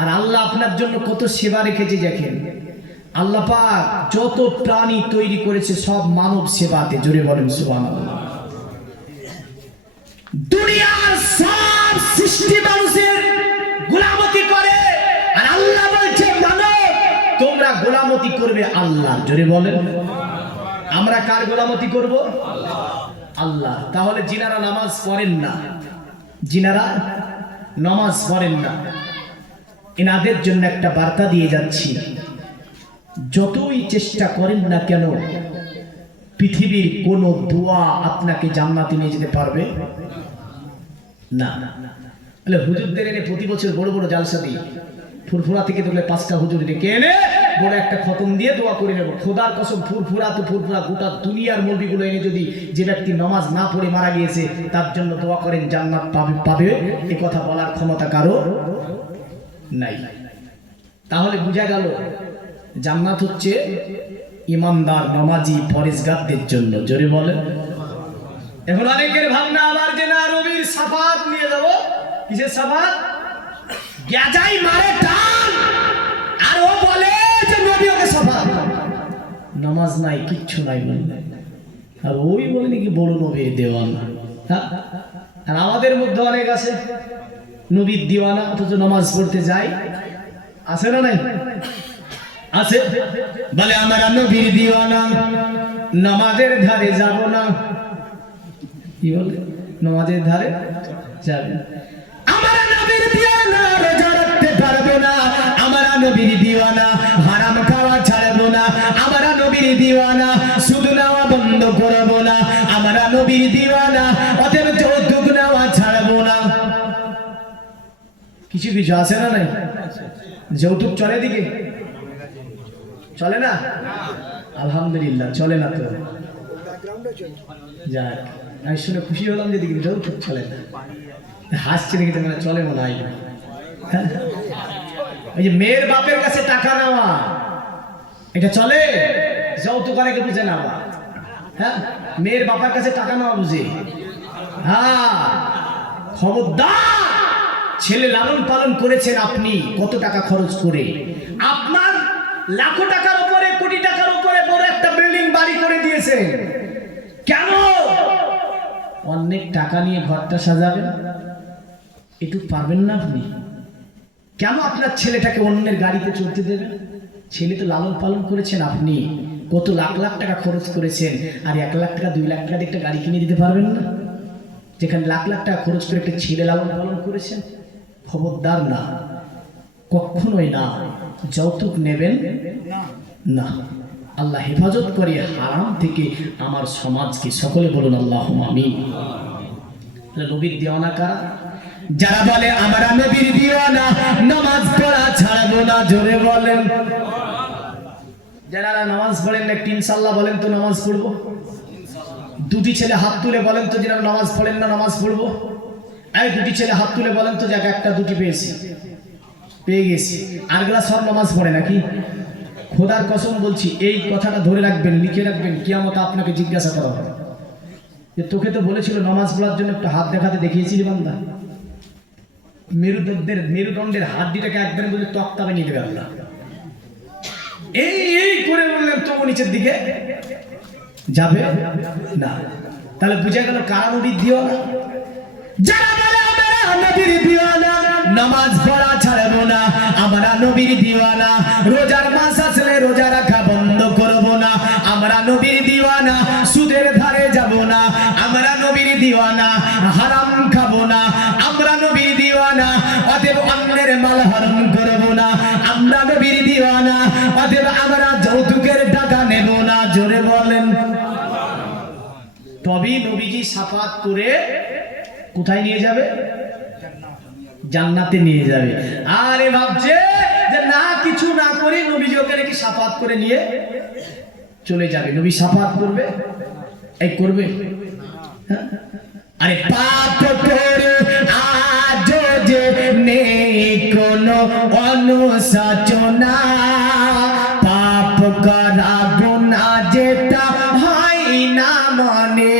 আর আল্লাহ আপনার জন্য কত সেবা রেখেছে দেখেন। আল্লাহ পাক যত প্রাণী তৈরি করেছে সব মানব সেবাতে। জোরে বলেন সুবহানাল্লাহ। দুনিয়ার সব সৃষ্টি মানুষের গোলামতি করে, আর আল্লাহ বলছে মানব তোমরা গোলামতি করবে আল্লাহ। জোরে বলেন আমরা কার গোলামতি করব? আল্লাহ। তাহলে যিনারা নামাজ পড়েন না, যিনারা নামাজ পড়েন না, এনাদের জন্য একটা বার্তা দিয়ে যাচ্ছি, যতই চেষ্টা করেন না কেন পৃথিবীর কোন দোয়া আপনাকে জান্নাতে নিয়ে যেতে পারবে না। তাহলে হুজুরদের এনে প্রতি বছর বড় বড় জালসা দিই, ফুরফুরা থেকে তোলে 5টা হুজুর ডেকে এনে বড় একটা খতম দিয়ে দোয়া করে নেব। খোদার কসম ফুরফুরা তো ফুরফুরা, গোটা দুনিয়ার মৌলবীগুলো এনে যদি যে ব্যক্তি নামাজ না পড়ে মারা গিয়েছে তার জন্য দোয়া করেন জান্নাত পাবে, এ কথা বলার ক্ষমতা কারো নাই। তাহলে বোঝা গেল জান্নাত হচ্ছে ইমানদার নামাজি পরেজগারদের জন্য। জোরে বলেন। এখন অনেকের ভাবনা আবার যে না নবীর শাফাত নিয়ে যাব। কিসের শাফাত? গাজাই মারে টান, আর ও বলে যে নবী ওকে শাফাত। নামাজ নাই, কিচ্ছু নাই বলে, আর ওই বলে নাকি বড় নবীর দেওয়ানা। হ্যাঁ, আর আমাদের মধ্যে অনেক আছে নবীর দিওয়ানা, অথচ নামাজ পড়তে যায়। আছে না নাই? আছে। বলে আমরা নবীর দিওয়ানা, নামাজের ধারে যাব না। কি বলে? নামাজের ধারে যাবে। আমরা নবীর দিওয়ানা, রোজা রাখতে পারবো না। আমরা নবীর দিওয়ানা, হারাম খাওয়া ছাড়বো না। আমরা নবীর দিওয়ানা, সুদ নেওয়া বন্ধ করবো না। আমরা নবীর দিওয়ানা, অতএব যৌতুক নেওয়া ছাড়বো না। কিছু কিছু আছে না নাই? যৌতুক চলে দিকে? চলে না? আলহামদুলিল্লাহ চলে না তো যাক, আমি শুনে খুশি হলাম যে দিকে যৌতুক চলে না। হাসছে নাকি? তো মানে চলে মনে হয়। এই যে মেয়ের বাপের কাছে টাকা নেওয়া, এটা চলে? যৌতুক অনেকে বুঝে না। হ্যাঁ, মেয়ের বাবার কাছে টাকা নেওয়া বুঝে। হ্যাঁ, খবরদার। ছেলে লালন পালন করেছেন আপনি কত টাকা খরচ করে, আপনার লাখো টাকার উপরে, কোটি টাকার উপরে বড় একটা বিল্ডিং বাড়ি করে দিয়েছেন, কেন অনেক টাকা নিয়ে ঘরটা সাজাবেন? একটু পারবেন না আপনি? কেন আপনার ছেলেটাকে অন্যের গাড়িতে চলতে দেবেন? ছেলে তো লালন পালন করেছেন আপনি, কত লাখ লাখ টাকা খরচ করেছেন, আর 1 লাখ টাকা 2 লাখ টাকা একটা গাড়ি কিনে দিতে পারবেন না? যেখানে লাখ লাখ টাকা খরচ করে একটা ছেলে লালন পালন করেছেন। খবরদার না, কখনোই না, যৌতুক নেবেন না। আল্লাহ হেফাজত করে হারাম থেকে আমার সমাজকে। সকলে বলুন আল্লাহুম্মা আমিন। নবীর দিওয়ানা কারা? যারা বলে আমরা নবীর দিওয়ানা, নামাজ পড়া ছাড়বো না। জোরে বলেন। যারা নামাজ পড়েন না একটু ইনশাআল্লাহ বলেন তো নামাজ পড়বো। দুটি ছেলে হাত তুলে বলেন তো যারা নামাজ পড়েন না নামাজ পড়বো। এই দুটি ছেলে হাত তুলে বলেন তো যাকে একটা দুটি পেয়েছি, পেয়ে গেছি। আরগুলা সব নামাজ পড়ে নাকি? খোদার কসম বলছি, এই কথাটা ধরে রাখবেন, লিখে রাখবেন, কিয়ামত আপনাকে জিজ্ঞাসা করা হবে যে তোকে তো বলেছিল নামাজ পড়ার জন্য একটা হাত দেখাতে, দেখিয়েছিলি বান্দা? মেরুদণ্ডের হাড্ডিটাকে একবার বলে তক্তা বানিয়ে দেবে আল্লাহ। এই করে বললেন তবু নিচের দিকে যাবে না। তাহলে বুঝা গেল কারা নবীর দিওয়ানা? যারা বলে আমরা নবীর দিওয়ানা, নামাজ পড়া ছাড়বো না। আমরা নবীর দিওয়ানা, রোজার মাস আসলে রোজা রাখা বন্ধ করবো না। আমরা নবীর দিওয়ানা, সুদের ধারে অতএব অন্যের মাল হরণ করব না। আমরা নবীর দিওয়ানা, অতএব আমরা যৌতুকের টাকা নেব না। জোরে বলেন। তবেই নবীজি শাফাত করে কোথায় নিয়ে যাবে? জান্নাতে নিয়ে যাবে। আরে ভাবছে যে না কিছু না করে নবীজি ওকে নাকি শাফাত করে নিয়ে চলে যাবে। নবী শাফাত করবে? এই করবে? আরে পাপ করে আজ যে নেই কোনো অনুশোচনা, পাপ করা গুনাহ যেটা হয় না মনে,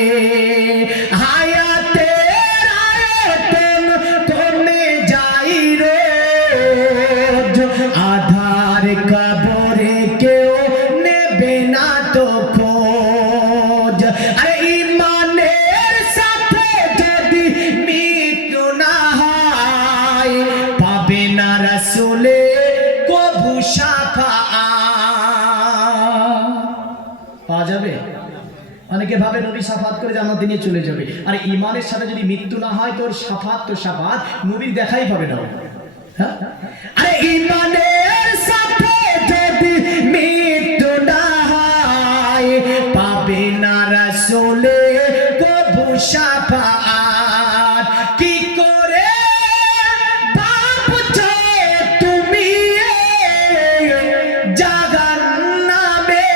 হায়াতের আয়তন কমে যাই রোজ, আধার কবরে কেউ নেবে না তো খোঁজ। আরে ইমানের সাথে যদি মৃত্যু না হয়, পাবে না রাসূলে কবু শাফাআত। পাওয়া যাবে? অনেকে ভাবে নবী শাফাত করে জান্নাতে নিয়ে চলে যাবে। আর ইমানের সাথে যদি মৃত্যু না হয় তোর শাফাত তো শাফাত, নবীর দেখাই পাবে না। হ্যাঁ, আরে ইমানের সাথে যদি মৃত্যু না হয়, পাবে না রাসূলে কবু শাফাআত। কি করে ভাবছো তুমি জাহান্নামে,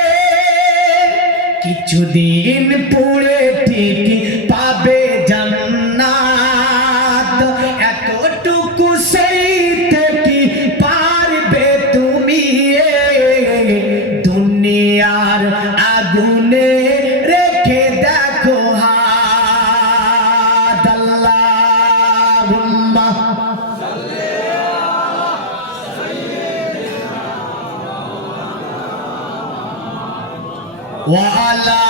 কিছুদিন পরে ঠিক পাবে জান্নাত, এতটুকু সইতে কি পারবে তুমি দুনিয়ার আগুনে রেখে দেখো হাত। আল্লাহুম্মা ওয়া আলা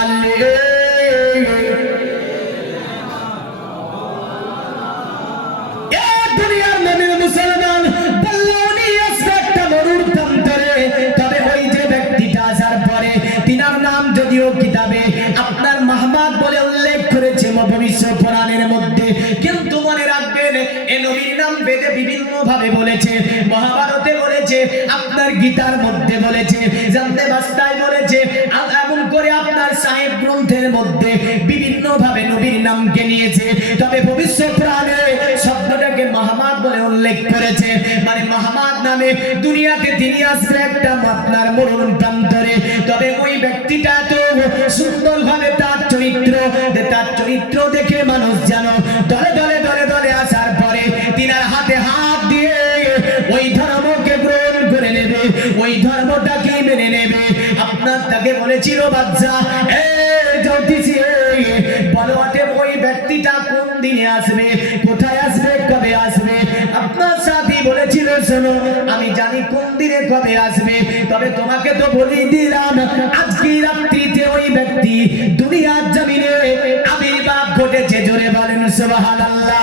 আলিহি। এ দুনিয়ার মুমিন মুসলমান, বল্লনি একটা মরুর প্রান্তরে, তবে ওই যে ব্যক্তিটা আসার পরে তিনার নাম যদিও কিতাবে আপনার মাহমাদ বলে উল্লেখ করেছে ভবিষ্যৎ পুরাণের মধ্যে, কিন্তু মনে রাখবেন এ নবীর নাম বেদে বিভিন্ন ভাবে বলেছে, মহাভারতে বলেছে, আপনার গীতার মধ্যে বলেছে, জানতে বাস্তায় বলেছে, এমন করে আপনার সাহেব গ্রন্থের মধ্যে বিভিন্ন ভাবে নবীর নামকে নিয়েছে। তবে ভবিষ্যৎ পুরাণে শব্দটাকে মাহমাদ বলে উল্লেখ করেছে, মানে মাহমাদ নামে দুনিয়াতে তিনি আসবে একটা আপনার মরুণ প্রান্তরে। তবে ওই ব্যক্তিটা তো সুন্দর ভাবে তার চরিত্র দেখে মানুষ যেন দলে দলে দলে দলে আসার পরে তিনার হাতে হাত দিয়ে ওই ধর্মকে গ্রহণ করে নেবে, ওই ধর্মটাকে মেনে নেবে। আপনার তাকে বলেছিল বাচ্চা এ জ্যোতিষী বলো ওই ব্যক্তিটা কোন দিনে আসবে, কোথায় আসবে, কবে আসবে? আপনার সাথী বলেছিল শোনো আমি জানি কোন দিনে কবে আসবে, তবে তোমাকে তো বলি দিলাম আজকে রাত্রিতে ওই ব্যক্তি দুনিয়ার জমিনে আবির্ভাব ঘটেছে। জোরে বলেন সুবহানাল্লাহ।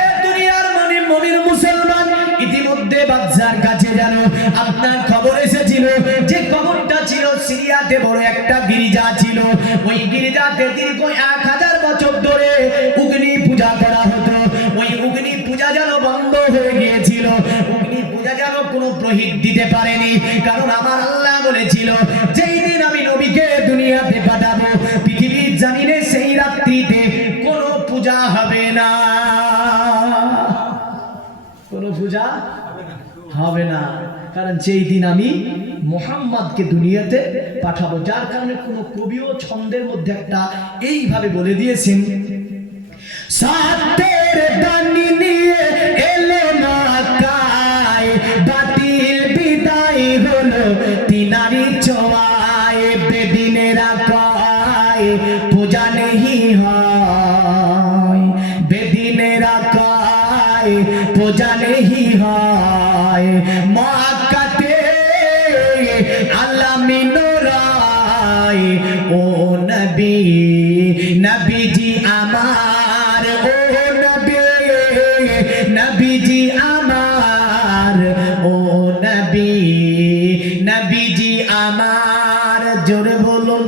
এ দুনিয়ার মুমিন মুসলমান, ইতিমধ্যে বাদশার কাছে জানো আপনার খবর এসেছিল যে খবরটা ছিল সিরিয়াতে বড় একটা গির্জা ছিল, ওই গির্জাতে দীর্ঘ 1000 বছর ধরে অগ্নি পূজা করা হতো। ওই অগ্নি পূজা যেন বন্ধ হয়ে গিয়েছিল, অগ্নি পূজা যেন কোনো পুরোহিত দিতে পারেনি, কারণ আমার আল্লাহ বলেছিল যেই দিন আমি নবীকে দুনিয়াতে পাঠাবো পৃথিবীর জমিনে সেই রাত্রিতে কোনো পূজা হবে না, কোনো পূজা হবে না, কারণ যেই দিন আমি মুহাম্মদকে দুনিয়াতে পাঠাবো। যার কারণে কোন কবিও ছন্দের মধ্যে একটা এইভাবে বলে দিয়েছেন, সাতের দানি নিয়ে এলো মক্কায়, বাতিল বিদায় হলো তিনারি ছোঁয়ায়, বেদিনেরা কয় পূজা নেহি হয়, বেদিনেরা কয় পূজা নেহি হয়, মক্কাতে আলামিনোরায় ও নবী, নবীজি আমার, ও নবী, নবীজি আমার, ও নবী, নবীজি আমার। জোরে বলুন,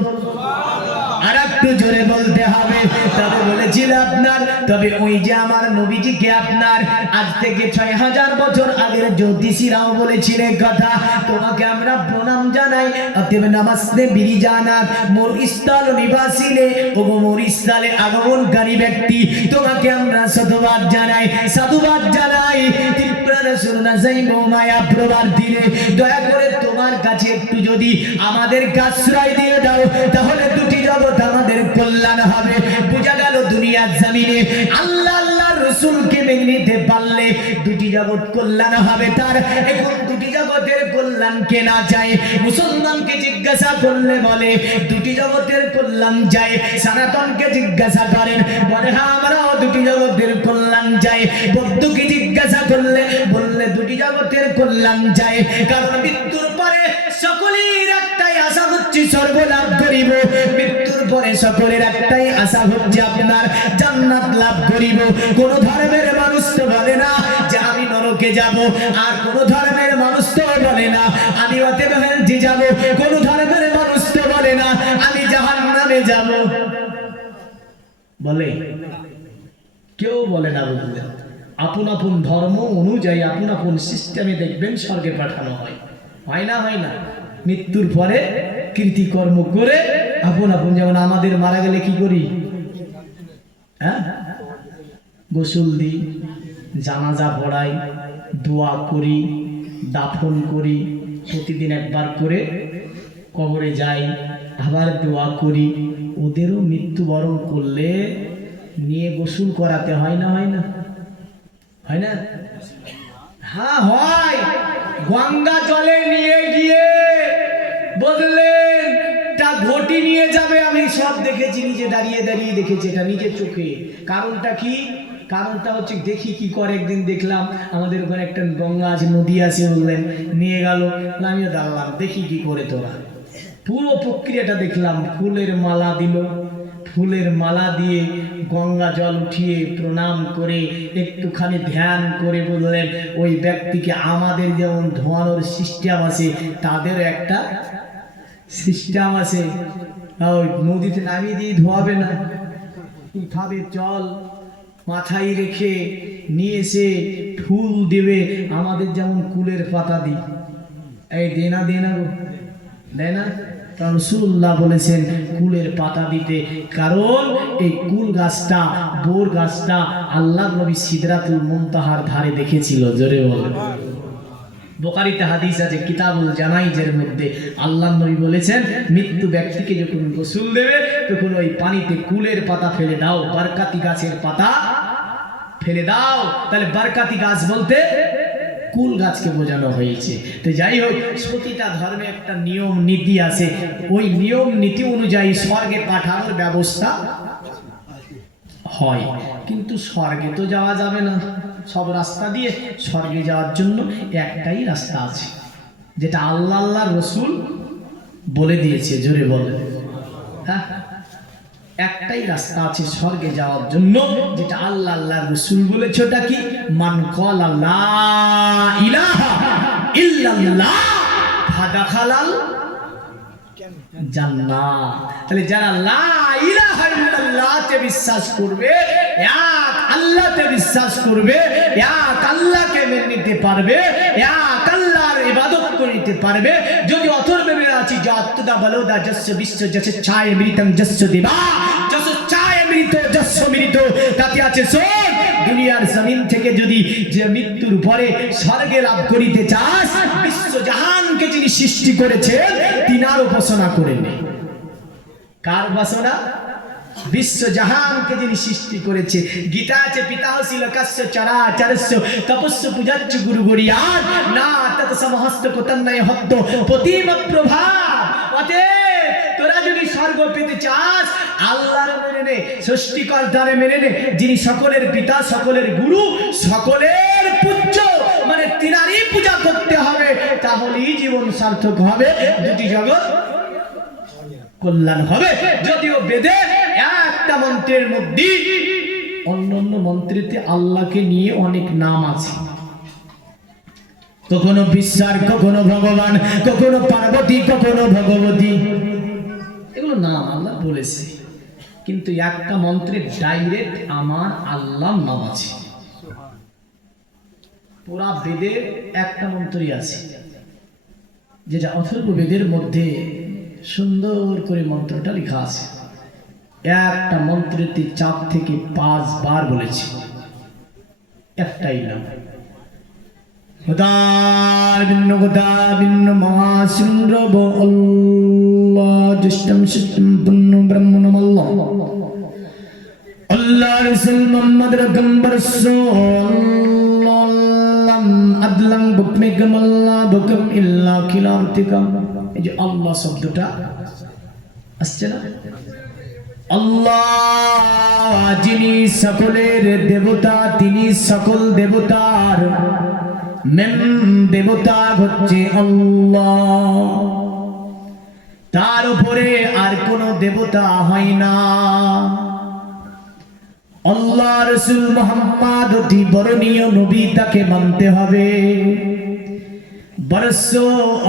আর একটু জোরে বলতে হবে। তবে বলেছিল আপনার, তবে ওই যে আমার নবীজিকে আপনার আজ থেকে ৬০০০ বছর আগের জ্যোতিষীরাও বলেছিলেন কথা, তোমাকে আমরা প্রণাম জানাই। অতএব নমস্তে বিরিজানা মোর স্থল নিবাসিনে, ওগো মোর স্থলে আগমনকারী ব্যক্তি, তোমাকে আমরা সাধুবাদ জানাই, সাধুবাদ জানাই। তীব্র শুননা যাইব মায়া প্রবার দিনে, দয়া করে তোমার কাছে একটু যদি আমাদেরকে আশ্রয় দিয়ে দাও, তাহলে দুটি জগৎ আমাদের কল্যাণ হবে। বোঝা গেল দুনিয়ার জমিনে আল্লাহ আল্লাহর রাসূলকে মেনে নিতে পারলে দুটি জগৎ কল্যাণ হবে তার। এখন দুটি জগতের কল্যাণ কে না চায়? মুসলমানকে জিজ্ঞাসা করলে বলে দুটি জগতের কল্যাণ চাই। সনাতনকে জিজ্ঞাসা করেন, বলে হ্যাঁ আমরাও দুটি জগতের কল্যাণ চাই। বৌদ্ধকে জিজ্ঞাসা করলে বললে দুটি জগতের কল্যাণ চাই। কারণ মৃত্যুর পরে সকলের একটাই আশা হচ্ছে স্বর্গ লাভ করিব, মৃত্যুর পরে সকলের একটাই আশা হচ্ছে আপনার জান্নাত লাভ করিব। কোন ধর্মের মানুষ তো বলে না যে আমি নরকে যাব, আর কোন ধর্মের মানুষ তো বলে না আমি অতএব যাব, কোন ধর্মের মানুষ তো বলে না আমি জাহান্নামে যাব। বলে কেউ বলে না। বুঝলেন, আপন আপন ধর্ম অনুযায়ী আপন আপন সিস্টেমে দেখবেন স্বর্গে পাঠানো হয়, হয় না? হয় না? মৃত্যুর পরে কৃতিকর্ম করে আপন আপন, যেমন আমাদের মারা গেলে কি করি? হ্যাঁ, গোসল দিই, জানাজা পড়াই, দোয়া করি, দাফন করি, প্রতিদিন একবার করে কবরে যাই, আবার দোয়া করি। ওদেরও মৃত্যুবরণ করলে নিয়ে গোসল করাতে হয় না? হয় না? হয় না? হ্যাঁ হয়। গঙ্গা জলে নিয়ে গিয়ে বললেন তা ঘটি নিয়ে যাবে। আমি সব দেখেছি, নিজে দাঁড়িয়ে দাঁড়িয়ে দেখেছি এটা নিজের চোখে। কারণটা কি? কারণটা হচ্ছে দেখি কি করে। একদিন দেখলাম আমাদের ওখানে একটা গঙ্গা আছে, নদী আছে, বললেন নিয়ে গেল, আমিও দাঁড়ালাম দেখি কি করে। তোরা পুরো প্রক্রিয়াটা দেখলাম। ফুলের মালা দিল, ফুলের মালা দিয়ে গঙ্গা জল উঠিয়ে প্রণাম করে একটুখানি ধ্যান করে বললেন ওই ব্যক্তিকে আমাদের যেমন ধোয়ানোর সিস্টেম আছে তাদের একটা সিস্টেম আছে, ওই নদীতে নামিয়ে দিয়ে ধোয়াবে না, উঠাবে জল মাথায় রেখে নিয়ে এসে ফুল দেবে। আমাদের যেমন কুলের পাতা দিই, এই দেনা দেনা গো, দেয় না? রাসূলুল্লাহ বলেছেন কুলের পাতা দিতে, কারণ এই কুল গাছটা, বোর গাছটা আল্লাহর নবী সিদরাতুল মুনতাহার ধারে দেখেছিল। জোরে বলেন। বুখারীতে হাদিস আছে কিতাবুল জানাইজের মধ্যে আল্লাহর নবী বলেছেন মৃত্যু ব্যক্তিকে যখন গোসল দেবে তখন ওই পানিতে কুলের পাতা ফেলে দাও, বরকাতি গাছের পাতা ফেলে দাও। তাহলে বরকাতি গাছ বলতে কুল গাছকে বোঝানো হয়েছে। তো যাই হোক, প্রতিটা ধর্মে একটা নিয়ম নীতি আছে, ওই নিয়ম নীতি অনুযায়ী স্বর্গে পাঠানোর ব্যবস্থা হয়। কিন্তু স্বর্গে তো যাওয়া যাবে না সব রাস্তা দিয়ে। স্বর্গে যাওয়ার জন্য একটাই রাস্তা আছে, যেটা আল্লাহ আল্লাহর রাসূল বলে দিয়েছে। জোরে বলে, হ্যাঁ, একটাই রাস্তা আছে স্বর্গে যাওয়ার জন্য, যেটা আল্লাহ আল্লাহর রাসূল বলেছে। ওটা কি? মান ক্বালা লা ইলাহা ইল্লাল্লাহ ফাদাখালাল জান্নাহ। তাহলে যারা লা ইলাহা ইল্লাল্লাহতে বিশ্বাস করবে, এক আল্লাহতে বিশ্বাস করবে, এক আল্লাহকে মেনে নিতে পারবে, এক আল্লাহর ইবাদত করতে পারবে। যদি অথর্ববেদে আছে জাতুদা বলোদা যস্য বিশ্ব যস্য ছায় মৃতং যস্য দেবা যস্য ছায় মৃত যস্য মৃত, তাতে আছে শোন দুনিয়ার জমিন থেকে যদি যে মৃত্যুর পরে স্বর্গে লাভ করিতে চাস, বিশ্ব জাহানকে যিনি সৃষ্টি করেছেন তিনার উপাসনা করে নে। কার উপাসনা? বিশ্ব জাহানকে যিনি সৃষ্টি করেছে। গীতা আছে পিতা ছিল কাশ্য চরাচরস্য তপস্য পূজাচ্চ গুরু গরিয়ান না তত সমহস্ত কোতন্নয় হত্ত প্রতিম প্রভা। অতএব তোরা যদি স্বর্গ পেতে চাস আল্লাহর মেনে নে, সৃষ্টিকর্তারে মেনে নে, যিনি সকলের পিতা, সকলের গুরু, সকলের পূজ্য, মানে তিনারই পূজা করতে হবে, তাহলেই জীবন সার্থক হবে, দুটি জগৎ কল্যাণ হবে। যদিও বেদে একটা মন্ত্রের মধ্যে অন্যান্য মন্ত্রেতে আল্লাহকে নিয়ে অনেক নাম আছে, কখনো বিশ্বাস, কখনো ভগবান, কখনো পার্বতী, কখনো ভগবতী, এগুলো নাম আল্লাহ বলেছে। কিন্তু একটা মন্ত্রে ডাইরেক্ট আমার আল্লাহর নাম আছে। পুরা বেদে একটা মন্ত্রই আছে, যেটা অথর্ব বেদের মধ্যে সুন্দর করে মন্ত্রটা লেখা আছে। একটা মন্ত্রেতে 4 থেকে 5 বার বলেছে একটাই নাম, খোদার ভিন্ন খোদা ভিন্ন মহাসুন্দ্রব আল্লাহ জ্যেষ্ঠম শিষ্টম পুণ্য ব্রহ্মণমল্লাহ আল্লাহ রাসূল মুহাম্মদ রকম্বর সাল্লাল্লাহু আদলাম বুকমিকম আল্লাহ বুকম ইল্লা খিলাফতিকাম। এই যে আল্লাহ শব্দটা আসছে না, আল্লাহ যিনি সকলের দেবতা, তিনি সকল দেবতার মেন দেবতা হচ্ছে আল্লাহ, তার উপরে আর কোন দেবতা হয় না। আল্লাহ রাসূল মুহাম্মদ অতি বরণীয় নবী, তাকে মানতে হবে। বরস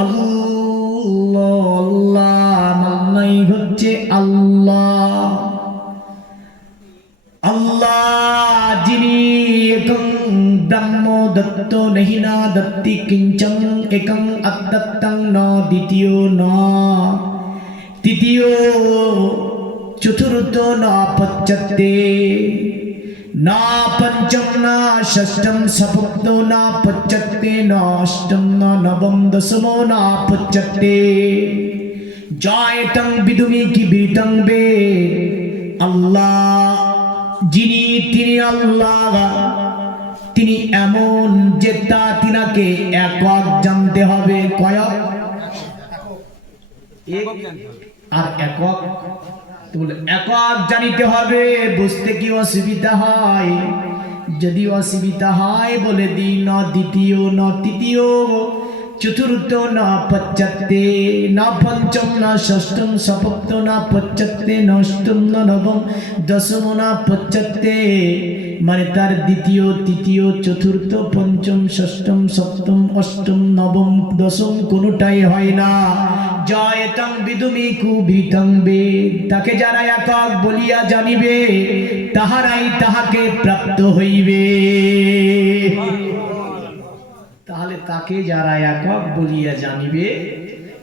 আল্লাহ আল্লাহ মান্নাই হচ্ছে আল্লাহ, আল্লাহ যিনি একং ব্রহ্ম দত্ত নহি না দত্তি কিঞ্চন একং অদ্দত্তং ন দ্বিতীয় ন তৃতীয় চতুর্থ ন পঞ্চতে না পঞ্চম না ষষ্ঠম সপ্তম না পঞ্চতে না অষ্টম না নবম দশম না পঞ্চতে জয়তং বিদুমি কি বিতং বে। আল্লাহ যিনি, তিনি আল্লাহ, তিনি এমন যে তা তিনাকে একক জানতে হবে। কয়ক আর একক বলে একক জানিতে হবে। বুঝতে কি অসুবিধা হয়? যদি অসুবিধা হয় বলে দিই, ন দ্বিতীয় ন তৃতীয় চতুর্থ ন পঞ্চতে ন পঞ্চম ন ষষ্ঠম সপ্তম ন পঞ্চতে নষ্টম ন নবম দশম ন পঞ্চতে, মানে তার দ্বিতীয় তৃতীয় চতুর্থ পঞ্চম ষষ্ঠম সপ্তম অষ্টম নবম দশম কোনটাই হয় না। জয়তং বিদুমি কুবিতং বে। তাকে যারা একক বলিয়া জানিবে তাহারাই তাহাকে প্রাপ্ত হইবে। তাহলে তাকে যারা একক বলিয়া জানিবে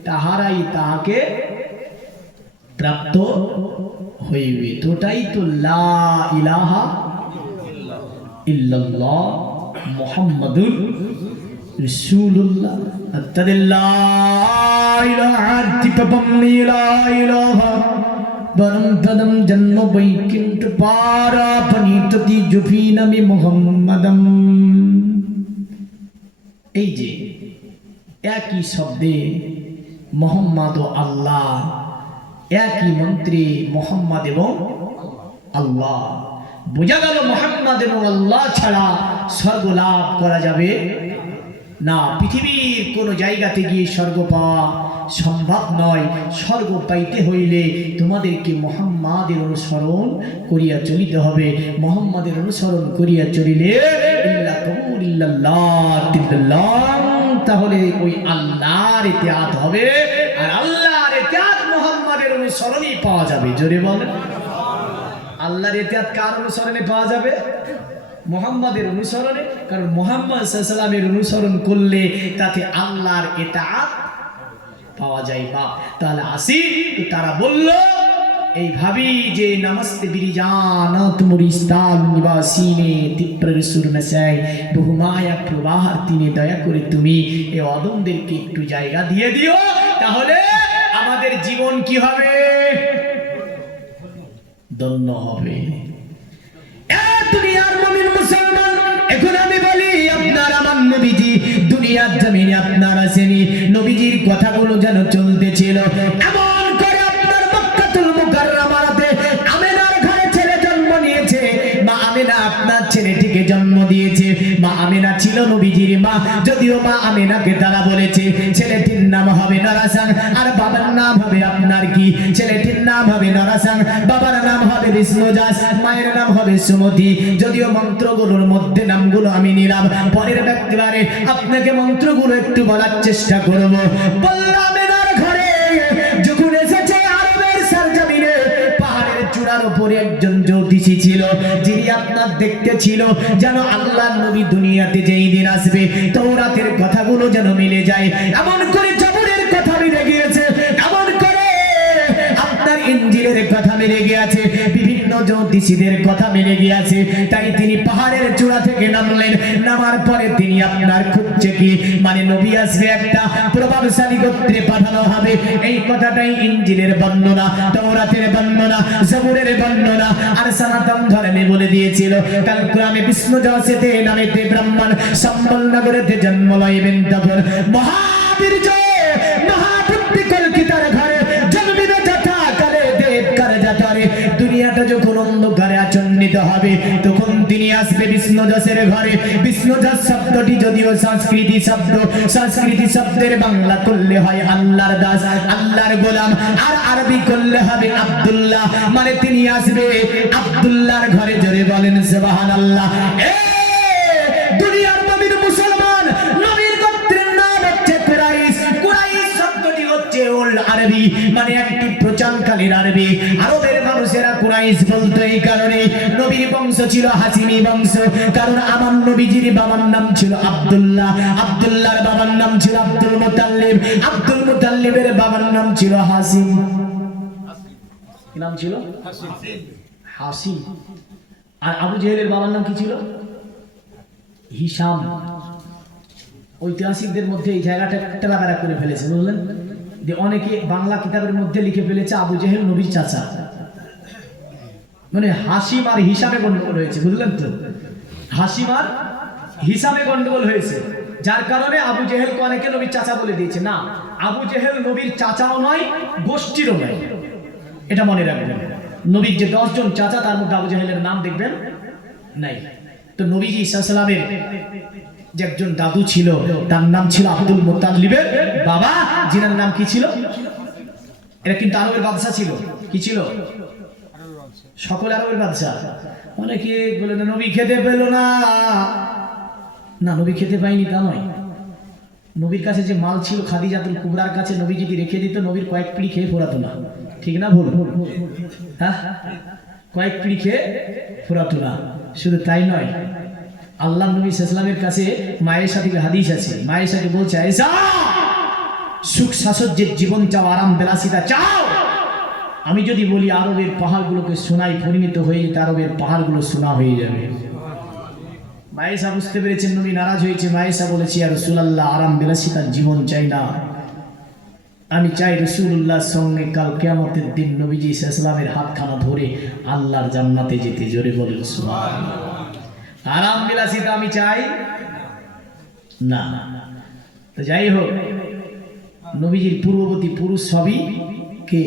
তাহারাই তাহাকে প্রাপ্ত হইবে। তোটাই তো লা ইলাহা ইল্লাল্লাহ মুহাম্মাদুর রাসূলুল্লাহ। আত্তাদিল্লাহ ইলাহা তিপবম ইলাহা বরম পদম জন্ম বৈকুণ্ঠ পারা পনিততি জুফিনামি মুহাম্মাদম। এই যে একই শব্দে মোহাম্মদ ও আল্লাহ, একই মন্ত্রে মোহাম্মদ এবং আল্লাহ। বোঝা গেল মোহাম্মদ এবং আল্লাহ ছাড়া স্বর্গ লাভ করা যাবে না। পৃথিবীর কোন জায়গাতে গিয়ে স্বর্গ পাওয়া সম্ভব নয়। স্বর্গ পাইতে হইলে তোমাদেরকে মোহাম্মদের অনুসরণ করিয়া চলিতে হবে। মোহাম্মদের অনুসরণ করিয়া চলিলে তাহলে ওই আল্লাহর ইতিআত হবে, আর আল্লাহর ইতিআত মোহাম্মদের অনুসরণই পাওয়া যাবে। জোরে বলেন, আল্লাহর ইতিআত কার অনুসরণে পাওয়া যাবে? মুহাম্মাদের অনুসরণে। কারণ মুহাম্মদ সাল্লাল্লাহু আলাইহি ওয়াসাল্লামের অনুসরণ করলে তাতে আল্লাহর ইতাআত পাওয়া যায়। বা তাহলে আসি, তারা বলল এইভাবেই যে নমস্তে বিরিজানাত মুরিস্তান নিবাসিনে তিপ্র সুরনসাই বহুমায়া প্রবাহার্তিনে দয়া করে তুমি এই অদমদেরকে একটু জায়গা দিয়ে দিও, তাহলে আমাদের জীবন কি হবে? ধন্য হবে। দুনিয়ার মুমিন মুসলমান, এখন আমি বলি আপনার আমার নবীজি দুনিয়ার জমিনে আপনার আসেনি। নবীজির কথাগুলো যেন চলতেছিল এমন করে আপনার মক্কাতুল মুকাররমাতে আমিনার ঘরে ছেলে জন্ম নিয়েছে। মা আমিনা আপনার ছেলেটিকে জন্ম দিয়েছে। মা আমিনা ছিল নবীজির মা, যদিও মা আমিনাকে তারা বলেছে ছেলেটির নাম হবে নরাসান, আর বাবার নাম হবে আপনার কি? ছেলেটির নাম হবে নরাসান, বাবার নাম হবে বিষ্ণুজাস, মায়ের নাম হবে সুমতি। যদিও মন্ত্রগুলোর মধ্যে নামগুলো আমি নিলাম, পরের ব্যক্তিবারে আপনাকে মন্ত্রগুলো একটু বলার চেষ্টা করব। বললাম আমিনার ঘরে যখন এসেছে আরবের সরজমিনে পাহাড়ের চূড়ার উপরে জ্যোতিষী ছিল, যিনি আপনার দেখতে ছিল যেন আল্লাহর নবী দুনিয়াতে যেই দিন আসবে তাওরাতের কথাগুলো যেন মিলে যায়, এমন করে জবরের কথা মিলে গিয়েছে, এমন করে আপনার ইনজিলের কথা মিলে গিয়েছে, বিভিন্ন জ্যোতিষীদের কথা মিলে গিয়েছে। তাই তিনি পাহাড়ের চূড়া থেকে নামলেন, নামার পরে তিনি আপনার খুঁজছে কি মানে নবী আসবে একটা প্রভাবশালী গোত্রে পাঠানো হবে, এই কথাটাই ইনজিলের বর্ণনা, তাওরাতের বর্ণনা, জবুরের বর্ণনা আর সনাতন ধর্মে বলে দিয়েছিল। কাল কুরআনে বিষ্ণু জগতে নামেতে ব্রাহ্মণ সম্বল নগরেতে জন্ম লইবেন, তখন মহাবীর্য মহাবুদ্ধি কলকিতার ঘরে জন্মিবে যথা কালে দেব কারে যাতারে, দুনিয়াটা যখন অন্ধকারে আচ্ছন্নিত হবে তখন তিনি আসবে বিষ্ণুদাসের ঘরে। বিষ্ণুদাস শব্দটি যদিও সংস্কৃতি শব্দ, সংস্কৃতি শব্দের বাংলা করলে হয় আল্লাহর দাস, আল্লাহর গোলাম, আর আরবি করলে হবে আব্দুল্লাহ, মানে তিনি আসবে আব্দুল্লাহর ঘরে। জোরে বলেন সুবহানাল্লাহ। দুনিয়ার নবীর মুসলমান, নবীর গোত্রের নাম হচ্ছে কুরাইশ। কুরাইশ শব্দটি হচ্ছে ওল্ড আরবি, মানে একটি প্রাচীনকালের আরবি। আরবের মানুষেরা কুরাইশ বলতো এই কারণে, নবীর বংশ ছিল হাসিমি বংশ, কারণ আমার নবীজির বাবার নাম ছিল আব্দুল্লাহ, আব্দুল্লাহর বাবার নাম ছিল আব্দুল মুতাল্লিব, আব্দুল মুতাল্লিবের বাবার নাম ছিল হাসিম। কি নাম ছিল? হাসিম। আর আবু জেহেলের বাবার নাম কি ছিল? হিসাম। ঐতিহাসিকদের মধ্যে এই জায়গাটা টেলাগাড়া করে ফেলেছে, বুঝলেন? যে অনেকে বাংলা কিতাবের মধ্যে লিখে ফেলেছে আবু জেহেল নবীর চাচা, মানে হাসিম আর হিসামে গন্ডগোল হয়েছে, বুঝলেন তো? হাসিম আর হিসামে গন্ডগোল হয়েছে, যার কারণে আবু জেহেলকে অনেকে নবীর চাচা বলে দিয়েছে। না, আবু জেহেল নবীর চাচাও নয়, গোষ্ঠীরও নয়, এটা মনে রাখবেন। নবীর যে 10 জন চাচা তার মধ্যে আবু জেহেলের নাম দেখবেন নাই। তো নবীজি সাল্লাল্লাহু আলাইহি ওয়াসাল্লামের যে একজন দাদু ছিল তার নাম ছিল আব্দুল মুতাল্লিবের বাবা, যিনার নাম কি ছিল? এরা কিন্তু আরবের বাদশা ছিল। কি ছিল? সকল আরবের বাদশা। অনেকে বলে না নবী খেতে পেল না, না নবী খেতে পায়নি তা নয়, নবীর কাছে যে মাল ছিল খাদিজাতুল কুবরার কাছে নবী যদি রেখে দিত নবীর কয়েক পিঁড়ি খেয়ে ফোরাতো না, ঠিক না ভুল? হ্যাঁ, কয়েক পিঁড়ি খেয়ে ফোরাতো না। শুধু তাই নয়, আল্লাহ নবী সাল্লামের কাছে মায়েশা থেকে হাদিস আছে, মায়েশাকে বলছে আয়েশা সুখ সাসজ্জের জীবন চাও, আরাম বিলাসিতা চাও, আমি যদি বলি আরবের পাহাড়গুলোকে সোনায় পরিণত হয়ে যেতে, আরবের পাহাড়গুলো সোনা হয়ে যাবে। মায়েশা বুঝতে পেরেছেন নবী নারাজ হয়েছে। মায়েশা বলেছি ইয়া রাসূলুল্লাহ, আরাম বিলাসিতার জীবন চাই না, আমি চাই রাসূলুল্লাহর সঙ্গে কাল কিয়ামতের দিন নবীজি সাল্লাল্লাহু হাতখানা ধরে আল্লাহর জান্নাতে যেতে। জোরে বলেন সুবহানাল্লাহ। আরাম বিলাসিতা আমি চাই না। তো যাই হোক, নবীজির পূর্ববর্তী পুরুষ সবই কে?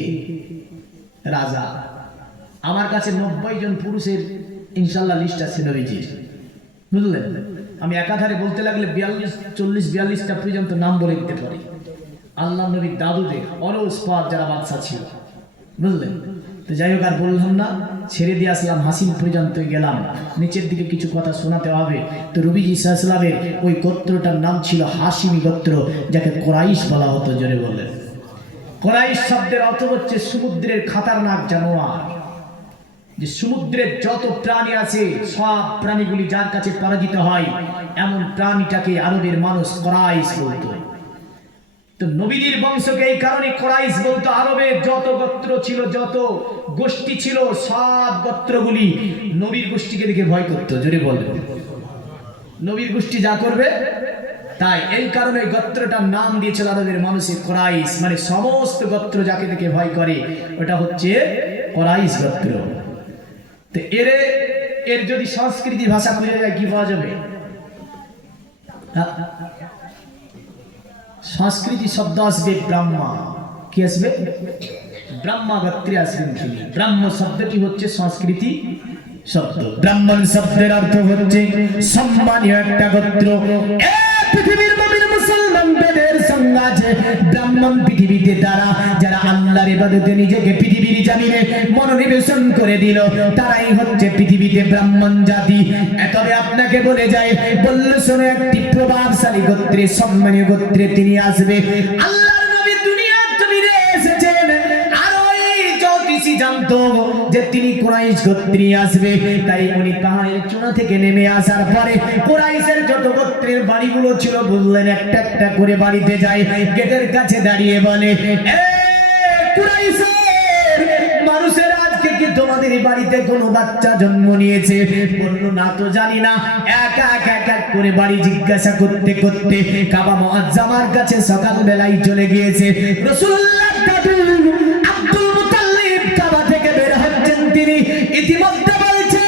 রাজা। আমার কাছে 90 জন পুরুষের ইনশাআল্লাহ লিস্ট আছে নবীজির, বুঝলেন? আমি একাধারে বলতে লাগলে 40-42টা পর্যন্ত নাম বলে দিতে পারি। আল্লাহ নবীর দাদুদের অরস পাক যারা বাদশা ছিল, বুঝলেন? তো যাই হোক, আর বললাম না, ছেড়ে দিয়ে আসলাম, হাসিম পর্যন্ত গেলাম। নিচের দিকে কিছু কথা শোনাতে হবে। তো নবীজি সাল্লাল্লাহু আলাইহি ওয়াসাল্লামের ওই গোত্রটার নাম ছিল হাসিমি গোত্র, যাকে কুরাইশ বলা হতো। জোরে বলেন। কুরাইশ শব্দের অর্থ হচ্ছে সমুদ্রের খাতারনাক জানোয়ার। যে সমুদ্রের যত প্রাণী আছে সব প্রাণীগুলি যার কাছে পরাজিত হয়, এমন প্রাণীটাকে আরবের মানুষ কুরাইশ বলতো। তো নবীজির বংশকে এই কারণে কুরাইশ বলতো। আরবের যত গোত্র ছিল, যত গোষ্ঠী ছিল, সব গোত্রগুলি নবীর গোষ্ঠীকে দেখে ভয় করতো। জোরে বলবে, নবীর গোষ্ঠী যা করবে তাই। এই কারণে গোত্রটার নাম দিয়েছিল আরবের মানুষের কুরাইশ, মানে সমস্ত গোত্র যাকে দেখে ভয় করে ওটা হচ্ছে কুরাইশ গোত্র। তো এর যদি সংস্কৃতি ভাষা খুঁজে যায় কি পাওয়া যাবে? সংস্কৃতি শব্দ আসবে ব্রাহ্মা। কি আসবে? ব্রাহ্মা গোত্রে আসবেন তিনি। ব্রাহ্ম শব্দটি হচ্ছে সংস্কৃতি শব্দ। ব্রাহ্মণ শব্দের অর্থ হচ্ছে সম্মানীয় একটা গোত্র। পৃথিবীর মুমিন মুসলমানদের সংজ্ঞা আছে ব্রাহ্মণ পৃথিবীতে তারা যারা আল্লাহর ইবাদতে নিজেকে পৃথিবীর জমিনে মনোনিবেশন করে দিল, তারাই হচ্ছে পৃথিবীতে ব্রাহ্মণ জাতি। তবে আপনাকে বলে যায়, বলল শোনো, একটি প্রভাবশালী গোত্রে, সম্মানীয় গোত্রে তিনি আসবে। আল্লাহর নবী দুনিয়ার জমিনে এসেছেন, আর ওই জ্যোতিষী জানতো যে তিনি কুরাইশ গোত্রে আসবে, তাই উনি পাহাড়ের চূড়া থেকে নেমে আসার পরে কুরাইশের যত গোত্রের বাড়িগুলো ছিল বললেন একটা একটা করে বাড়িতে যায়, গেটের কাছে দাঁড়িয়ে বলে, এ কুরাইশের মানুষের আজকে কি তোমাদের বাড়িতে কোনো বাচ্চা জন্ম নিয়েছে? বলল না তো জানি না। এক এক এক এক করে বাড়ি জিজ্ঞাসা করতে করতে কাবা মুআজ্জামার কাছে সকাল বেলায় চলে গিয়েছে। রাসূলুল্লাহ দাদু আব্দুল মুতাল্লিব কাবা থেকে বের হচ্ছেন, তিনি ইতিমধ্যে বলছে,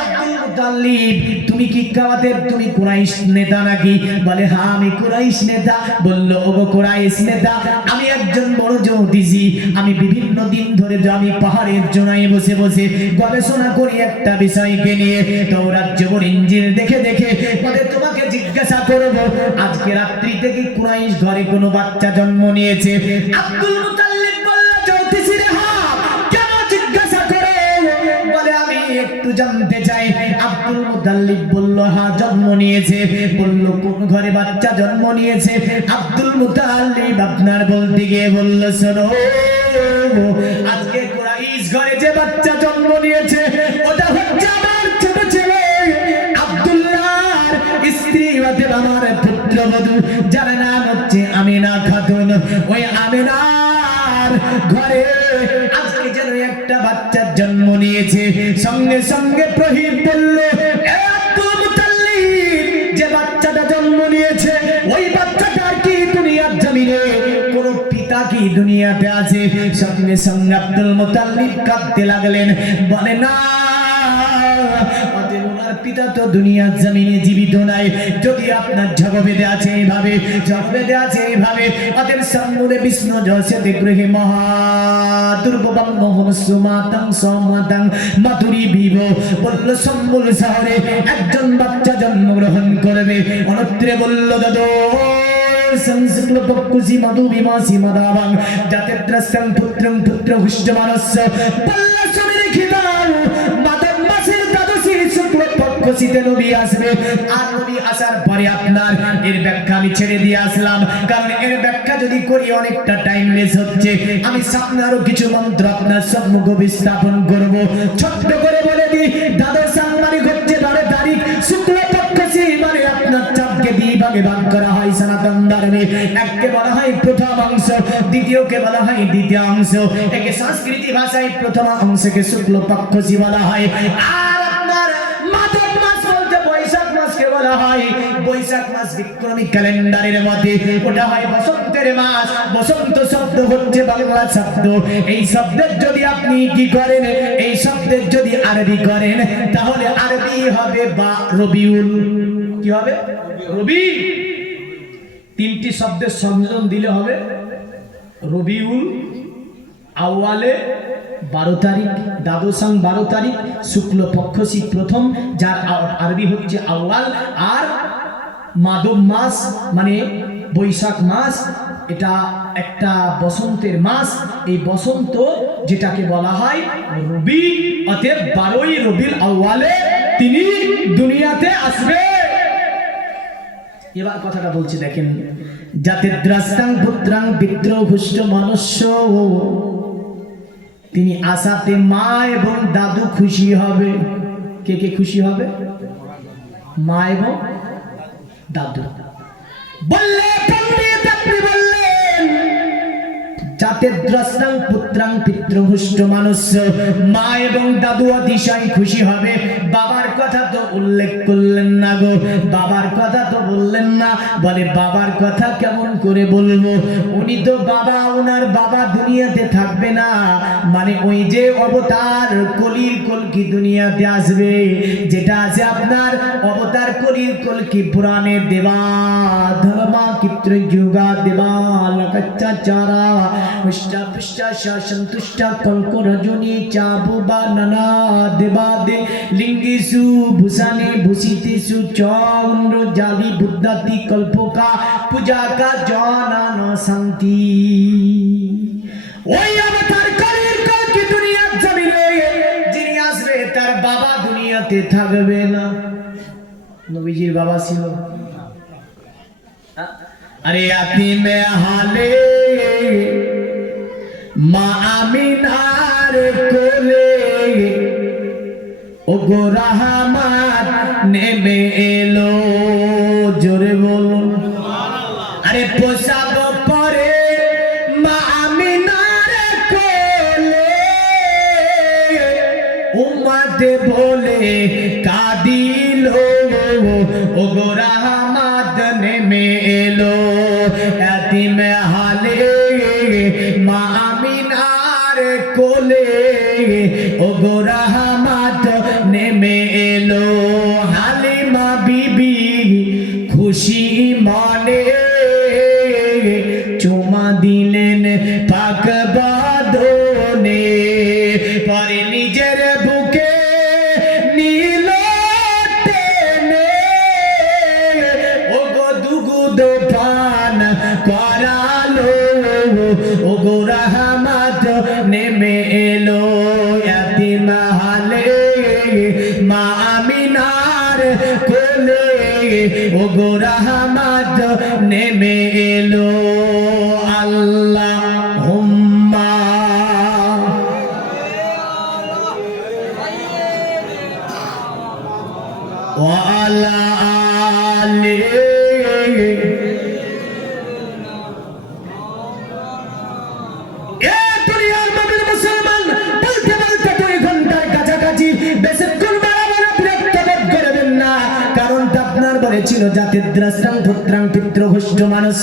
আব্দুল মুতাল্লিব তুমি কি কাবাতের তুমি কুরাইশ নেতা নাকি? বলে হ্যাঁ আমি কুরাইশ নেতা। বলল ওগো কুরাইশ নেতা, আমি একজন বড় জ্যোতিষী, আমি বিভিন্ন দিন ধরে আমি পাহাড়ের চূড়ায় বসে বসে গবেষণা করি একটা বিষয়কে নিয়ে, তাওরাত জবর ইনজিল দেখে দেখে পরে তোমাকে জিজ্ঞাসা করব আজকে রাত্রি থেকে কুরাইশ ঘরে কোনো বাচ্চা জন্ম নিয়েছে? আব্দুল মুতাল্লিব বলল জ্যোতিষী রে হ্যাঁ, কেন জিজ্ঞাসা করে? বলে আমি একটু জানতে চাই। আব্দুল মুতাল্লিব বলল হ্যাঁ জন্ম নিয়েছে। বলল কোন ঘরে বাচ্চা জন্ম নিয়েছে? আব্দুল মুতাল্লিব আপনার বলতে গিয়ে বলল শোনো, আজকে কুরাইশ ঘরে যে বাচ্চা জন্ম নিয়েছে ওটা হচ্ছে আমার ছোট ছেলে আব্দুল্লাহর স্ত্রী অতএব আমার পুত্রবধূ, যার নাম হচ্ছে আমিনা খাতুন। ওই আমিনার ঘরে আজকে যেন একটা বাচ্চার জন্ম নিয়েছে। সঙ্গে সঙ্গে প্রহীব বলল, এ আব্দুল মুতাল্লিব, যে বাচ্চাটা জন্ম নিয়েছে ওই বাচ্চাটার কি দুনিয়ার জমিনে কোন পিতা কি দুনিয়াতে আছে? সঙ্গে সঙ্গে আব্দুল মুতাল্লিব কাঁদতে লাগলেন, বলে না, ওনার পিতা তো দুনিয়ার জমিনে জীবিত নাই। যদি আপনার জগবেদে আছে এইভাবে, জগবেদে আছে এইভাবে, অতএব সম্মুখে বিষ্ণু জসতে গৃহে মহা দুর্গবং মহমসুমাতং সমাতং মাতুরি ভিব। বলল সম্মুল শহরে একজন বাচ্চা জন্মগ্রহণ করবে। অনত্রে বলল দাদু সংস্কৃত পক্ষুসি মধু বিমাসি মদাবাং যাতে ত্রস্তং পুত্রং পুত্র হুষ্টমানস্য বল্লা শুনে রেখে দাও, মাদক মাসের দ্বাদশী শুক্ল পক্ষসিতে নবী আসবে। আর নবী আসার পরে আপনার এর ব্যাখ্যা আমি ছেড়ে দিয়ে আসলাম, কারণ এর ব্যাখ্যা যদি করি অনেকটা টাইম লেস হচ্ছে। আমি সামনে আরো কিছু মন্ত্র আপনার সম্মুখ বিস্থাপন করব। ছোট্ট করে বলে দিই, দ্বাদশ মানে হচ্ছে 12 তারিখ শুক্ল পক্ষসি, মানে আপনার চাঁদকে দুই ভাগে ভাগ করা হয় সনাতন ধর্মে। এককে বলা হয় প্রথম অংশ, দ্বিতীয়কে বলা হয় দ্বিতীয় অংশ। একে সংস্কৃতি ভাষায় প্রথম অংশকে শুক্ল পক্ষসি বলা হয়। আর আপনার মাধব মাস বলতে বৈশাখ মাসকে বলা হয়। বৈশাখ মাস বিক্রমী ক্যালেন্ডারের মতে ওটা হয় বসন্তের মাস। বসন্ত শব্দ হচ্ছে বাংলা শব্দ। এই শব্দের যদি আপনি কি করেন, এই শব্দের যদি আরবি করেন, তাহলে আরবি হবে বা রবিউল। কি হবে? রবি। তিনটি শব্দের সংযোজন দিলে হবে রবিউল আউয়ালে 12 তারিখ, দ্বাদশাং 12 তারিখ, শুক্ল পক্ষসি প্রথম, যার আরবি হচ্ছে আউয়াল। আর মাধব মাস মানে বৈশাখ মাস, এটা একটা বসন্তের মাস। এই বসন্ত যেটাকে বলা হয় রবি, অতএব 12ই রবিউল আউয়ালে তিনি দুনিয়াতে আসবে। এবার কথাটা বলছি দেখেন, যাতে দ্রাস্তাং পুত্রাং পিত্র হুষ্ট মনুষ্য, তিনি আসাতে মা এবং দাদু খুশি হবে। কে কে খুশি হবে? মা এবং দাদু। বললে পণ্ডিত আপনি বললেন যাতে দ্রষ্টাং পুত্রাং পিতৃহুষ্ট মানুষ, মা এবং দাদু অতিশয় খুশি হবে। বাবার কথা তো উল্লেখ করলেন না গো, বাবার কথা তো বললেন না। বলে বাবার কথা কেমন করে বলবো? উনি তো বাবা, ওনার বাবা দুনিয়াতে থাকবে না। মানে ওই যে অবতার কলির কলকি দুনিয়াতে আসবে, যেটা আছে আপনার অবতার কলির কলকি পুরাণে দেবা ধর্মা কিত্র যুগা দেবা লকাচ্চাচারা পুষ্টা পুষ্টা সন্তুষ্টা কল্ক রজনী চাবুবা নানা দেবাদে লিঙ্গেষু ভূষানে ভূষিতেষু চন্দ্র জালি বুদ্ধাতি কল্পকা পূজা কা জানান শান্তি। ওই অবতার কলির কলকি দুনিয়ার জমিনে যিনি আসবে, তার বাবা দুনিয়াতে থাকবে না। নবীজির বাবা ছিল। अरे अति में हाले माँ आमीना কোলে ওগো রহমত নেমে এলো, জোরে বলুন আরে পোশাক পরে মা আমিনার কোলে উম্মত বলে কাঁদিল, ওগো রহমত নেমে এলো এতিম হালে মা আমিনার কোলে, ওগো রহমত নেমে এলো। হালিমা বিবি খুশি মনে চুমা দিলেন পাক বাঁধনে, পরে নিজের বুকে নিল টেনে, ওগো দুগুদ পান করালো, ওগো রহমত নেমে এলো এতিম হালে মা আমিনার কোলে, ওগো রহমত নেমে এলো। আল্লাহুম্মা ওয়া আলা আলিহি ছিল জাতির দ্রষ্টাং পুত্রাং পিতৃঘোষ্ঠ মানুষ,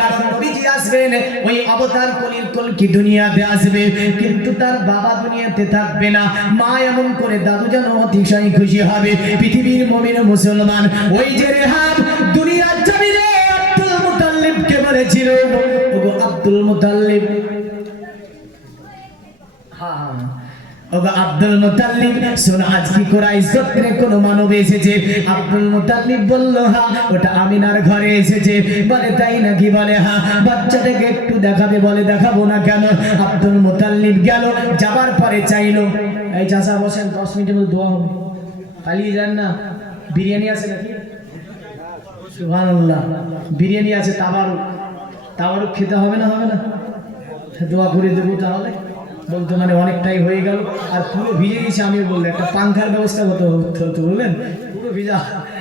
কারণ নবীজি আসবেন ওই অবতার কলির কলকি দুনিয়াতে আসবে, কিন্তু তার বাবা দুনিয়াতে থাকবে না। মা এমন করে দাদু যেন অতিশয় খুশি হবে। পৃথিবীর মুমিন মুসলমান ওই যে রেহাব দুনিয়ার জমিনে আব্দুল মুতাল্লিবকে বলেছিল, ওগো আব্দুল মুতাল্লিব, ওগো আব্দুল মুতাল্লিব শোনো, আজ কি কুরাইশ গোত্রে কোনো মানব এসেছে? আব্দুল মুতাল্লিব বলল হ্যাঁ, ওটা আমিনার ঘরে এসেছে। বলে তাই নাকি? বলে হ্যাঁ। বাচ্চাটাকে একটু দেখাবে? বলে দেখাবো না কেন? আব্দুল মুতাল্লিব গেল, যাবার পরে চাইলো, এই চাচা বসেন, 10 মিনিটের মধ্যে দোয়া হবে, পালিয়ে যান না। বিরিয়ানি আছে নাকি? সুবহানাল্লাহ, বিরিয়ানি আছে, তাবারুক খেতে হবে না? হবে না? দোয়া করে দেবো তাহলে। বলতো মানে অনেকটাই হয়ে গেল, আর পুরো ভিজে গেছে। আমি বললাম একটা পাংখার ব্যবস্থা কত হতো, বললেন পুরো ভিজা,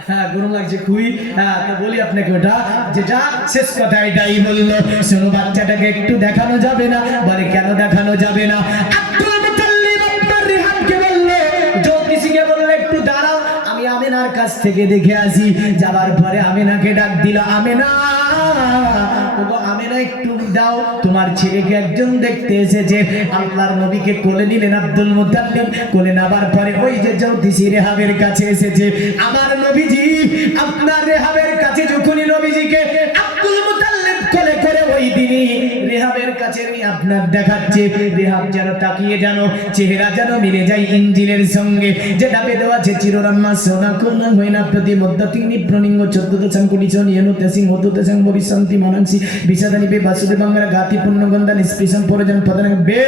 হ্যাঁ গরম লাগছে খুবই। হ্যাঁ তো বলি আপনাকে ওটা, যেটা শেষ কথা এটাই বললো, শোনো বাচ্চাটাকে একটু দেখানো যাবে না? বলে কেন দেখানো যাবে না? আব্দুল মুতাল্লিব আপনার রেহানকে বললো, জ্যোতিষীকে বললো একটু দাঁড়াও, আমি আমিনার কাছ থেকে দেখে আসি। যাবার পরে আমিনাকে ডাক দিল, আমিনা, ওগো আমিনা একটু দাও, তোমার ছেলেকে একজন দেখতে এসেছে। আল্লাহর নবীকে কোলে নিলেন আব্দুল মুতাল্লিব। কোলে নেবার পরে ওই যে জ্যোতিষী রেহাবের কাছে এসেছে। আমার নবীজি আপনার রেহাবের কাছে যখনই নবীজিকে আব্দুল মুতাল্লিব কোলে করে ওই দিনই রেহাবের কাছে নিয়ে আপনার দেখাচ্ছে, রেহাব যেন তাকিয়ে যেন চেহারা যেন মিলে যায় ইঞ্জিলের সঙ্গে, যেটা বেদ আছে চিররাম্মা সোনা কোনা হইনা প্রতি মধ্য তিনি প্রনিঙ্গ 14 সংকুটি নিয়নো তেসিং হতুতে সং ভবিষ্যন্তি মনংসি বিষাদানি বে বাসুদে বাংলা গাতি পূর্ণগন্ধা নিষ্পিষণ পরজন প্রদান বে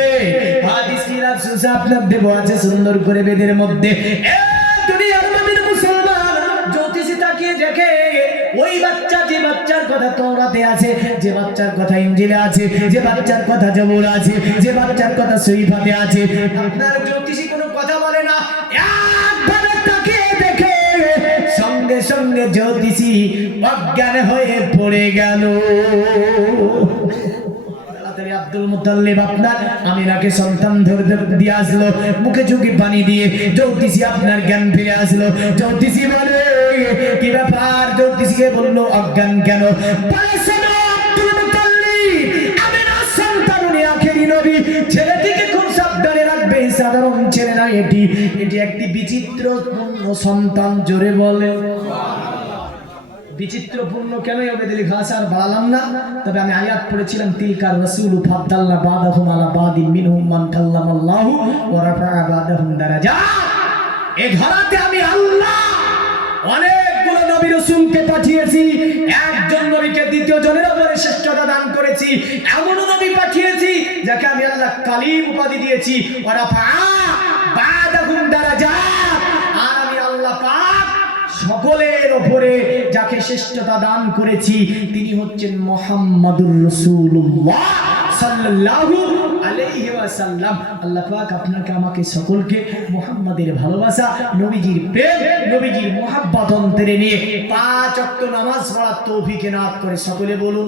হাদিস কিরাত সুসা আপনার দেব আছে সুন্দর করে বেদের মধ্যে। এ দুনিয়ার মুমিন মুসলমান, জ্যোতিষী তাকিয়ে দেখে ওই বাচ্চা, যে বাচ্চার কথা তওরাতে আছে, যে বাচ্চার কথা ইনজিলে আছে, যে বাচ্চার কথা জবুর আছে, যে বাচ্চার কথা সহিফাতে আছে, আপনার জ্যোতিষী কোনো কথা বলে না, একবার তাকিয়ে দেখে সঙ্গে সঙ্গে জ্যোতিষী অজ্ঞান হয়ে পড়ে গেল। আব্দুল মুতাল্লিব আপনার আমিনাকে সন্তান ধরে দিয়ে আসলো, মুখে চোখে পানি দিয়ে জ্যোতিষী আপনার জ্ঞান ফিরে আসলো। জ্যোতিষী বলে কি ব্যাপার? জ্যোতিষীকে বললো অজ্ঞান কেন? আব্দুল মুতাল্লিব আমিনার সন্তান, উনি আখেরি নবী, ছেলেটিকে খুব সাবধানে রাখবে, সাধারণ ছেলে না, এটি একটি বিচিত্রপূর্ণ সন্তান। জোরে বলে বিচিত্রপূর্ণ কেন হবে দিলি ঘাস আর বাড়ালাম না, তবে আমি আয়াত পড়েছিলাম, তিলকার রাসূলু ফাদ্দালনা বাদাহুম আলা বাদিন মিনহুম মান কাল্লামাল্লাহু ওয়া রাফা'a বাদাহুম দারাজাত। এই ধরাতে আমি আল্লাহ অনেকগুলো নবী রাসূলকে পাঠিয়েছি, একজন নবীকে দ্বিতীয় জনের উপরে শ্রেষ্ঠতা দান করেছি। এমন নবী পাঠিয়েছি যাকে আমি আল্লাহ কালিম উপাধি দিয়েছি, ওয়া রাফা'a বাদাহুম দারাজাত। আর আমি আল্লাহ পাক সকলের উপরে যাকে শ্রেষ্ঠতা দান করেছি তিনি হচ্ছেন মুহাম্মাদুর রাসূলুল্লাহ সাল্লাল্লাহু আলাইহি ওয়াসাল্লাম। আল্লাহ পাক আপনাকে আমাকে সকলকে মুহাম্মাদের ভালোবাসা, নবীজির প্রেম, নবীজির মুহাব্বত অন্তরে নিয়ে 5 ওয়াক্ত নামাজ পড়ার তৌফিক এনায়েত করে। সকলে বলুন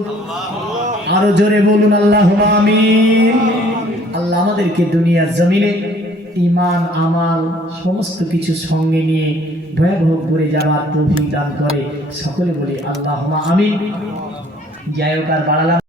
আরো জোরে বলুন আল্লাহুম্মা আমিন। আল্লাহ আমাদেরকে দুনিয়ার জমিনে ঈমান, আমাল সমস্ত কিছু সঙ্গে নিয়ে ভয়াবহ করে যাওয়ার তৌফিক দান করে। সকলে বলি আল্লাহুম্মা আমিন। যাই হোক আর বাড়ালাম।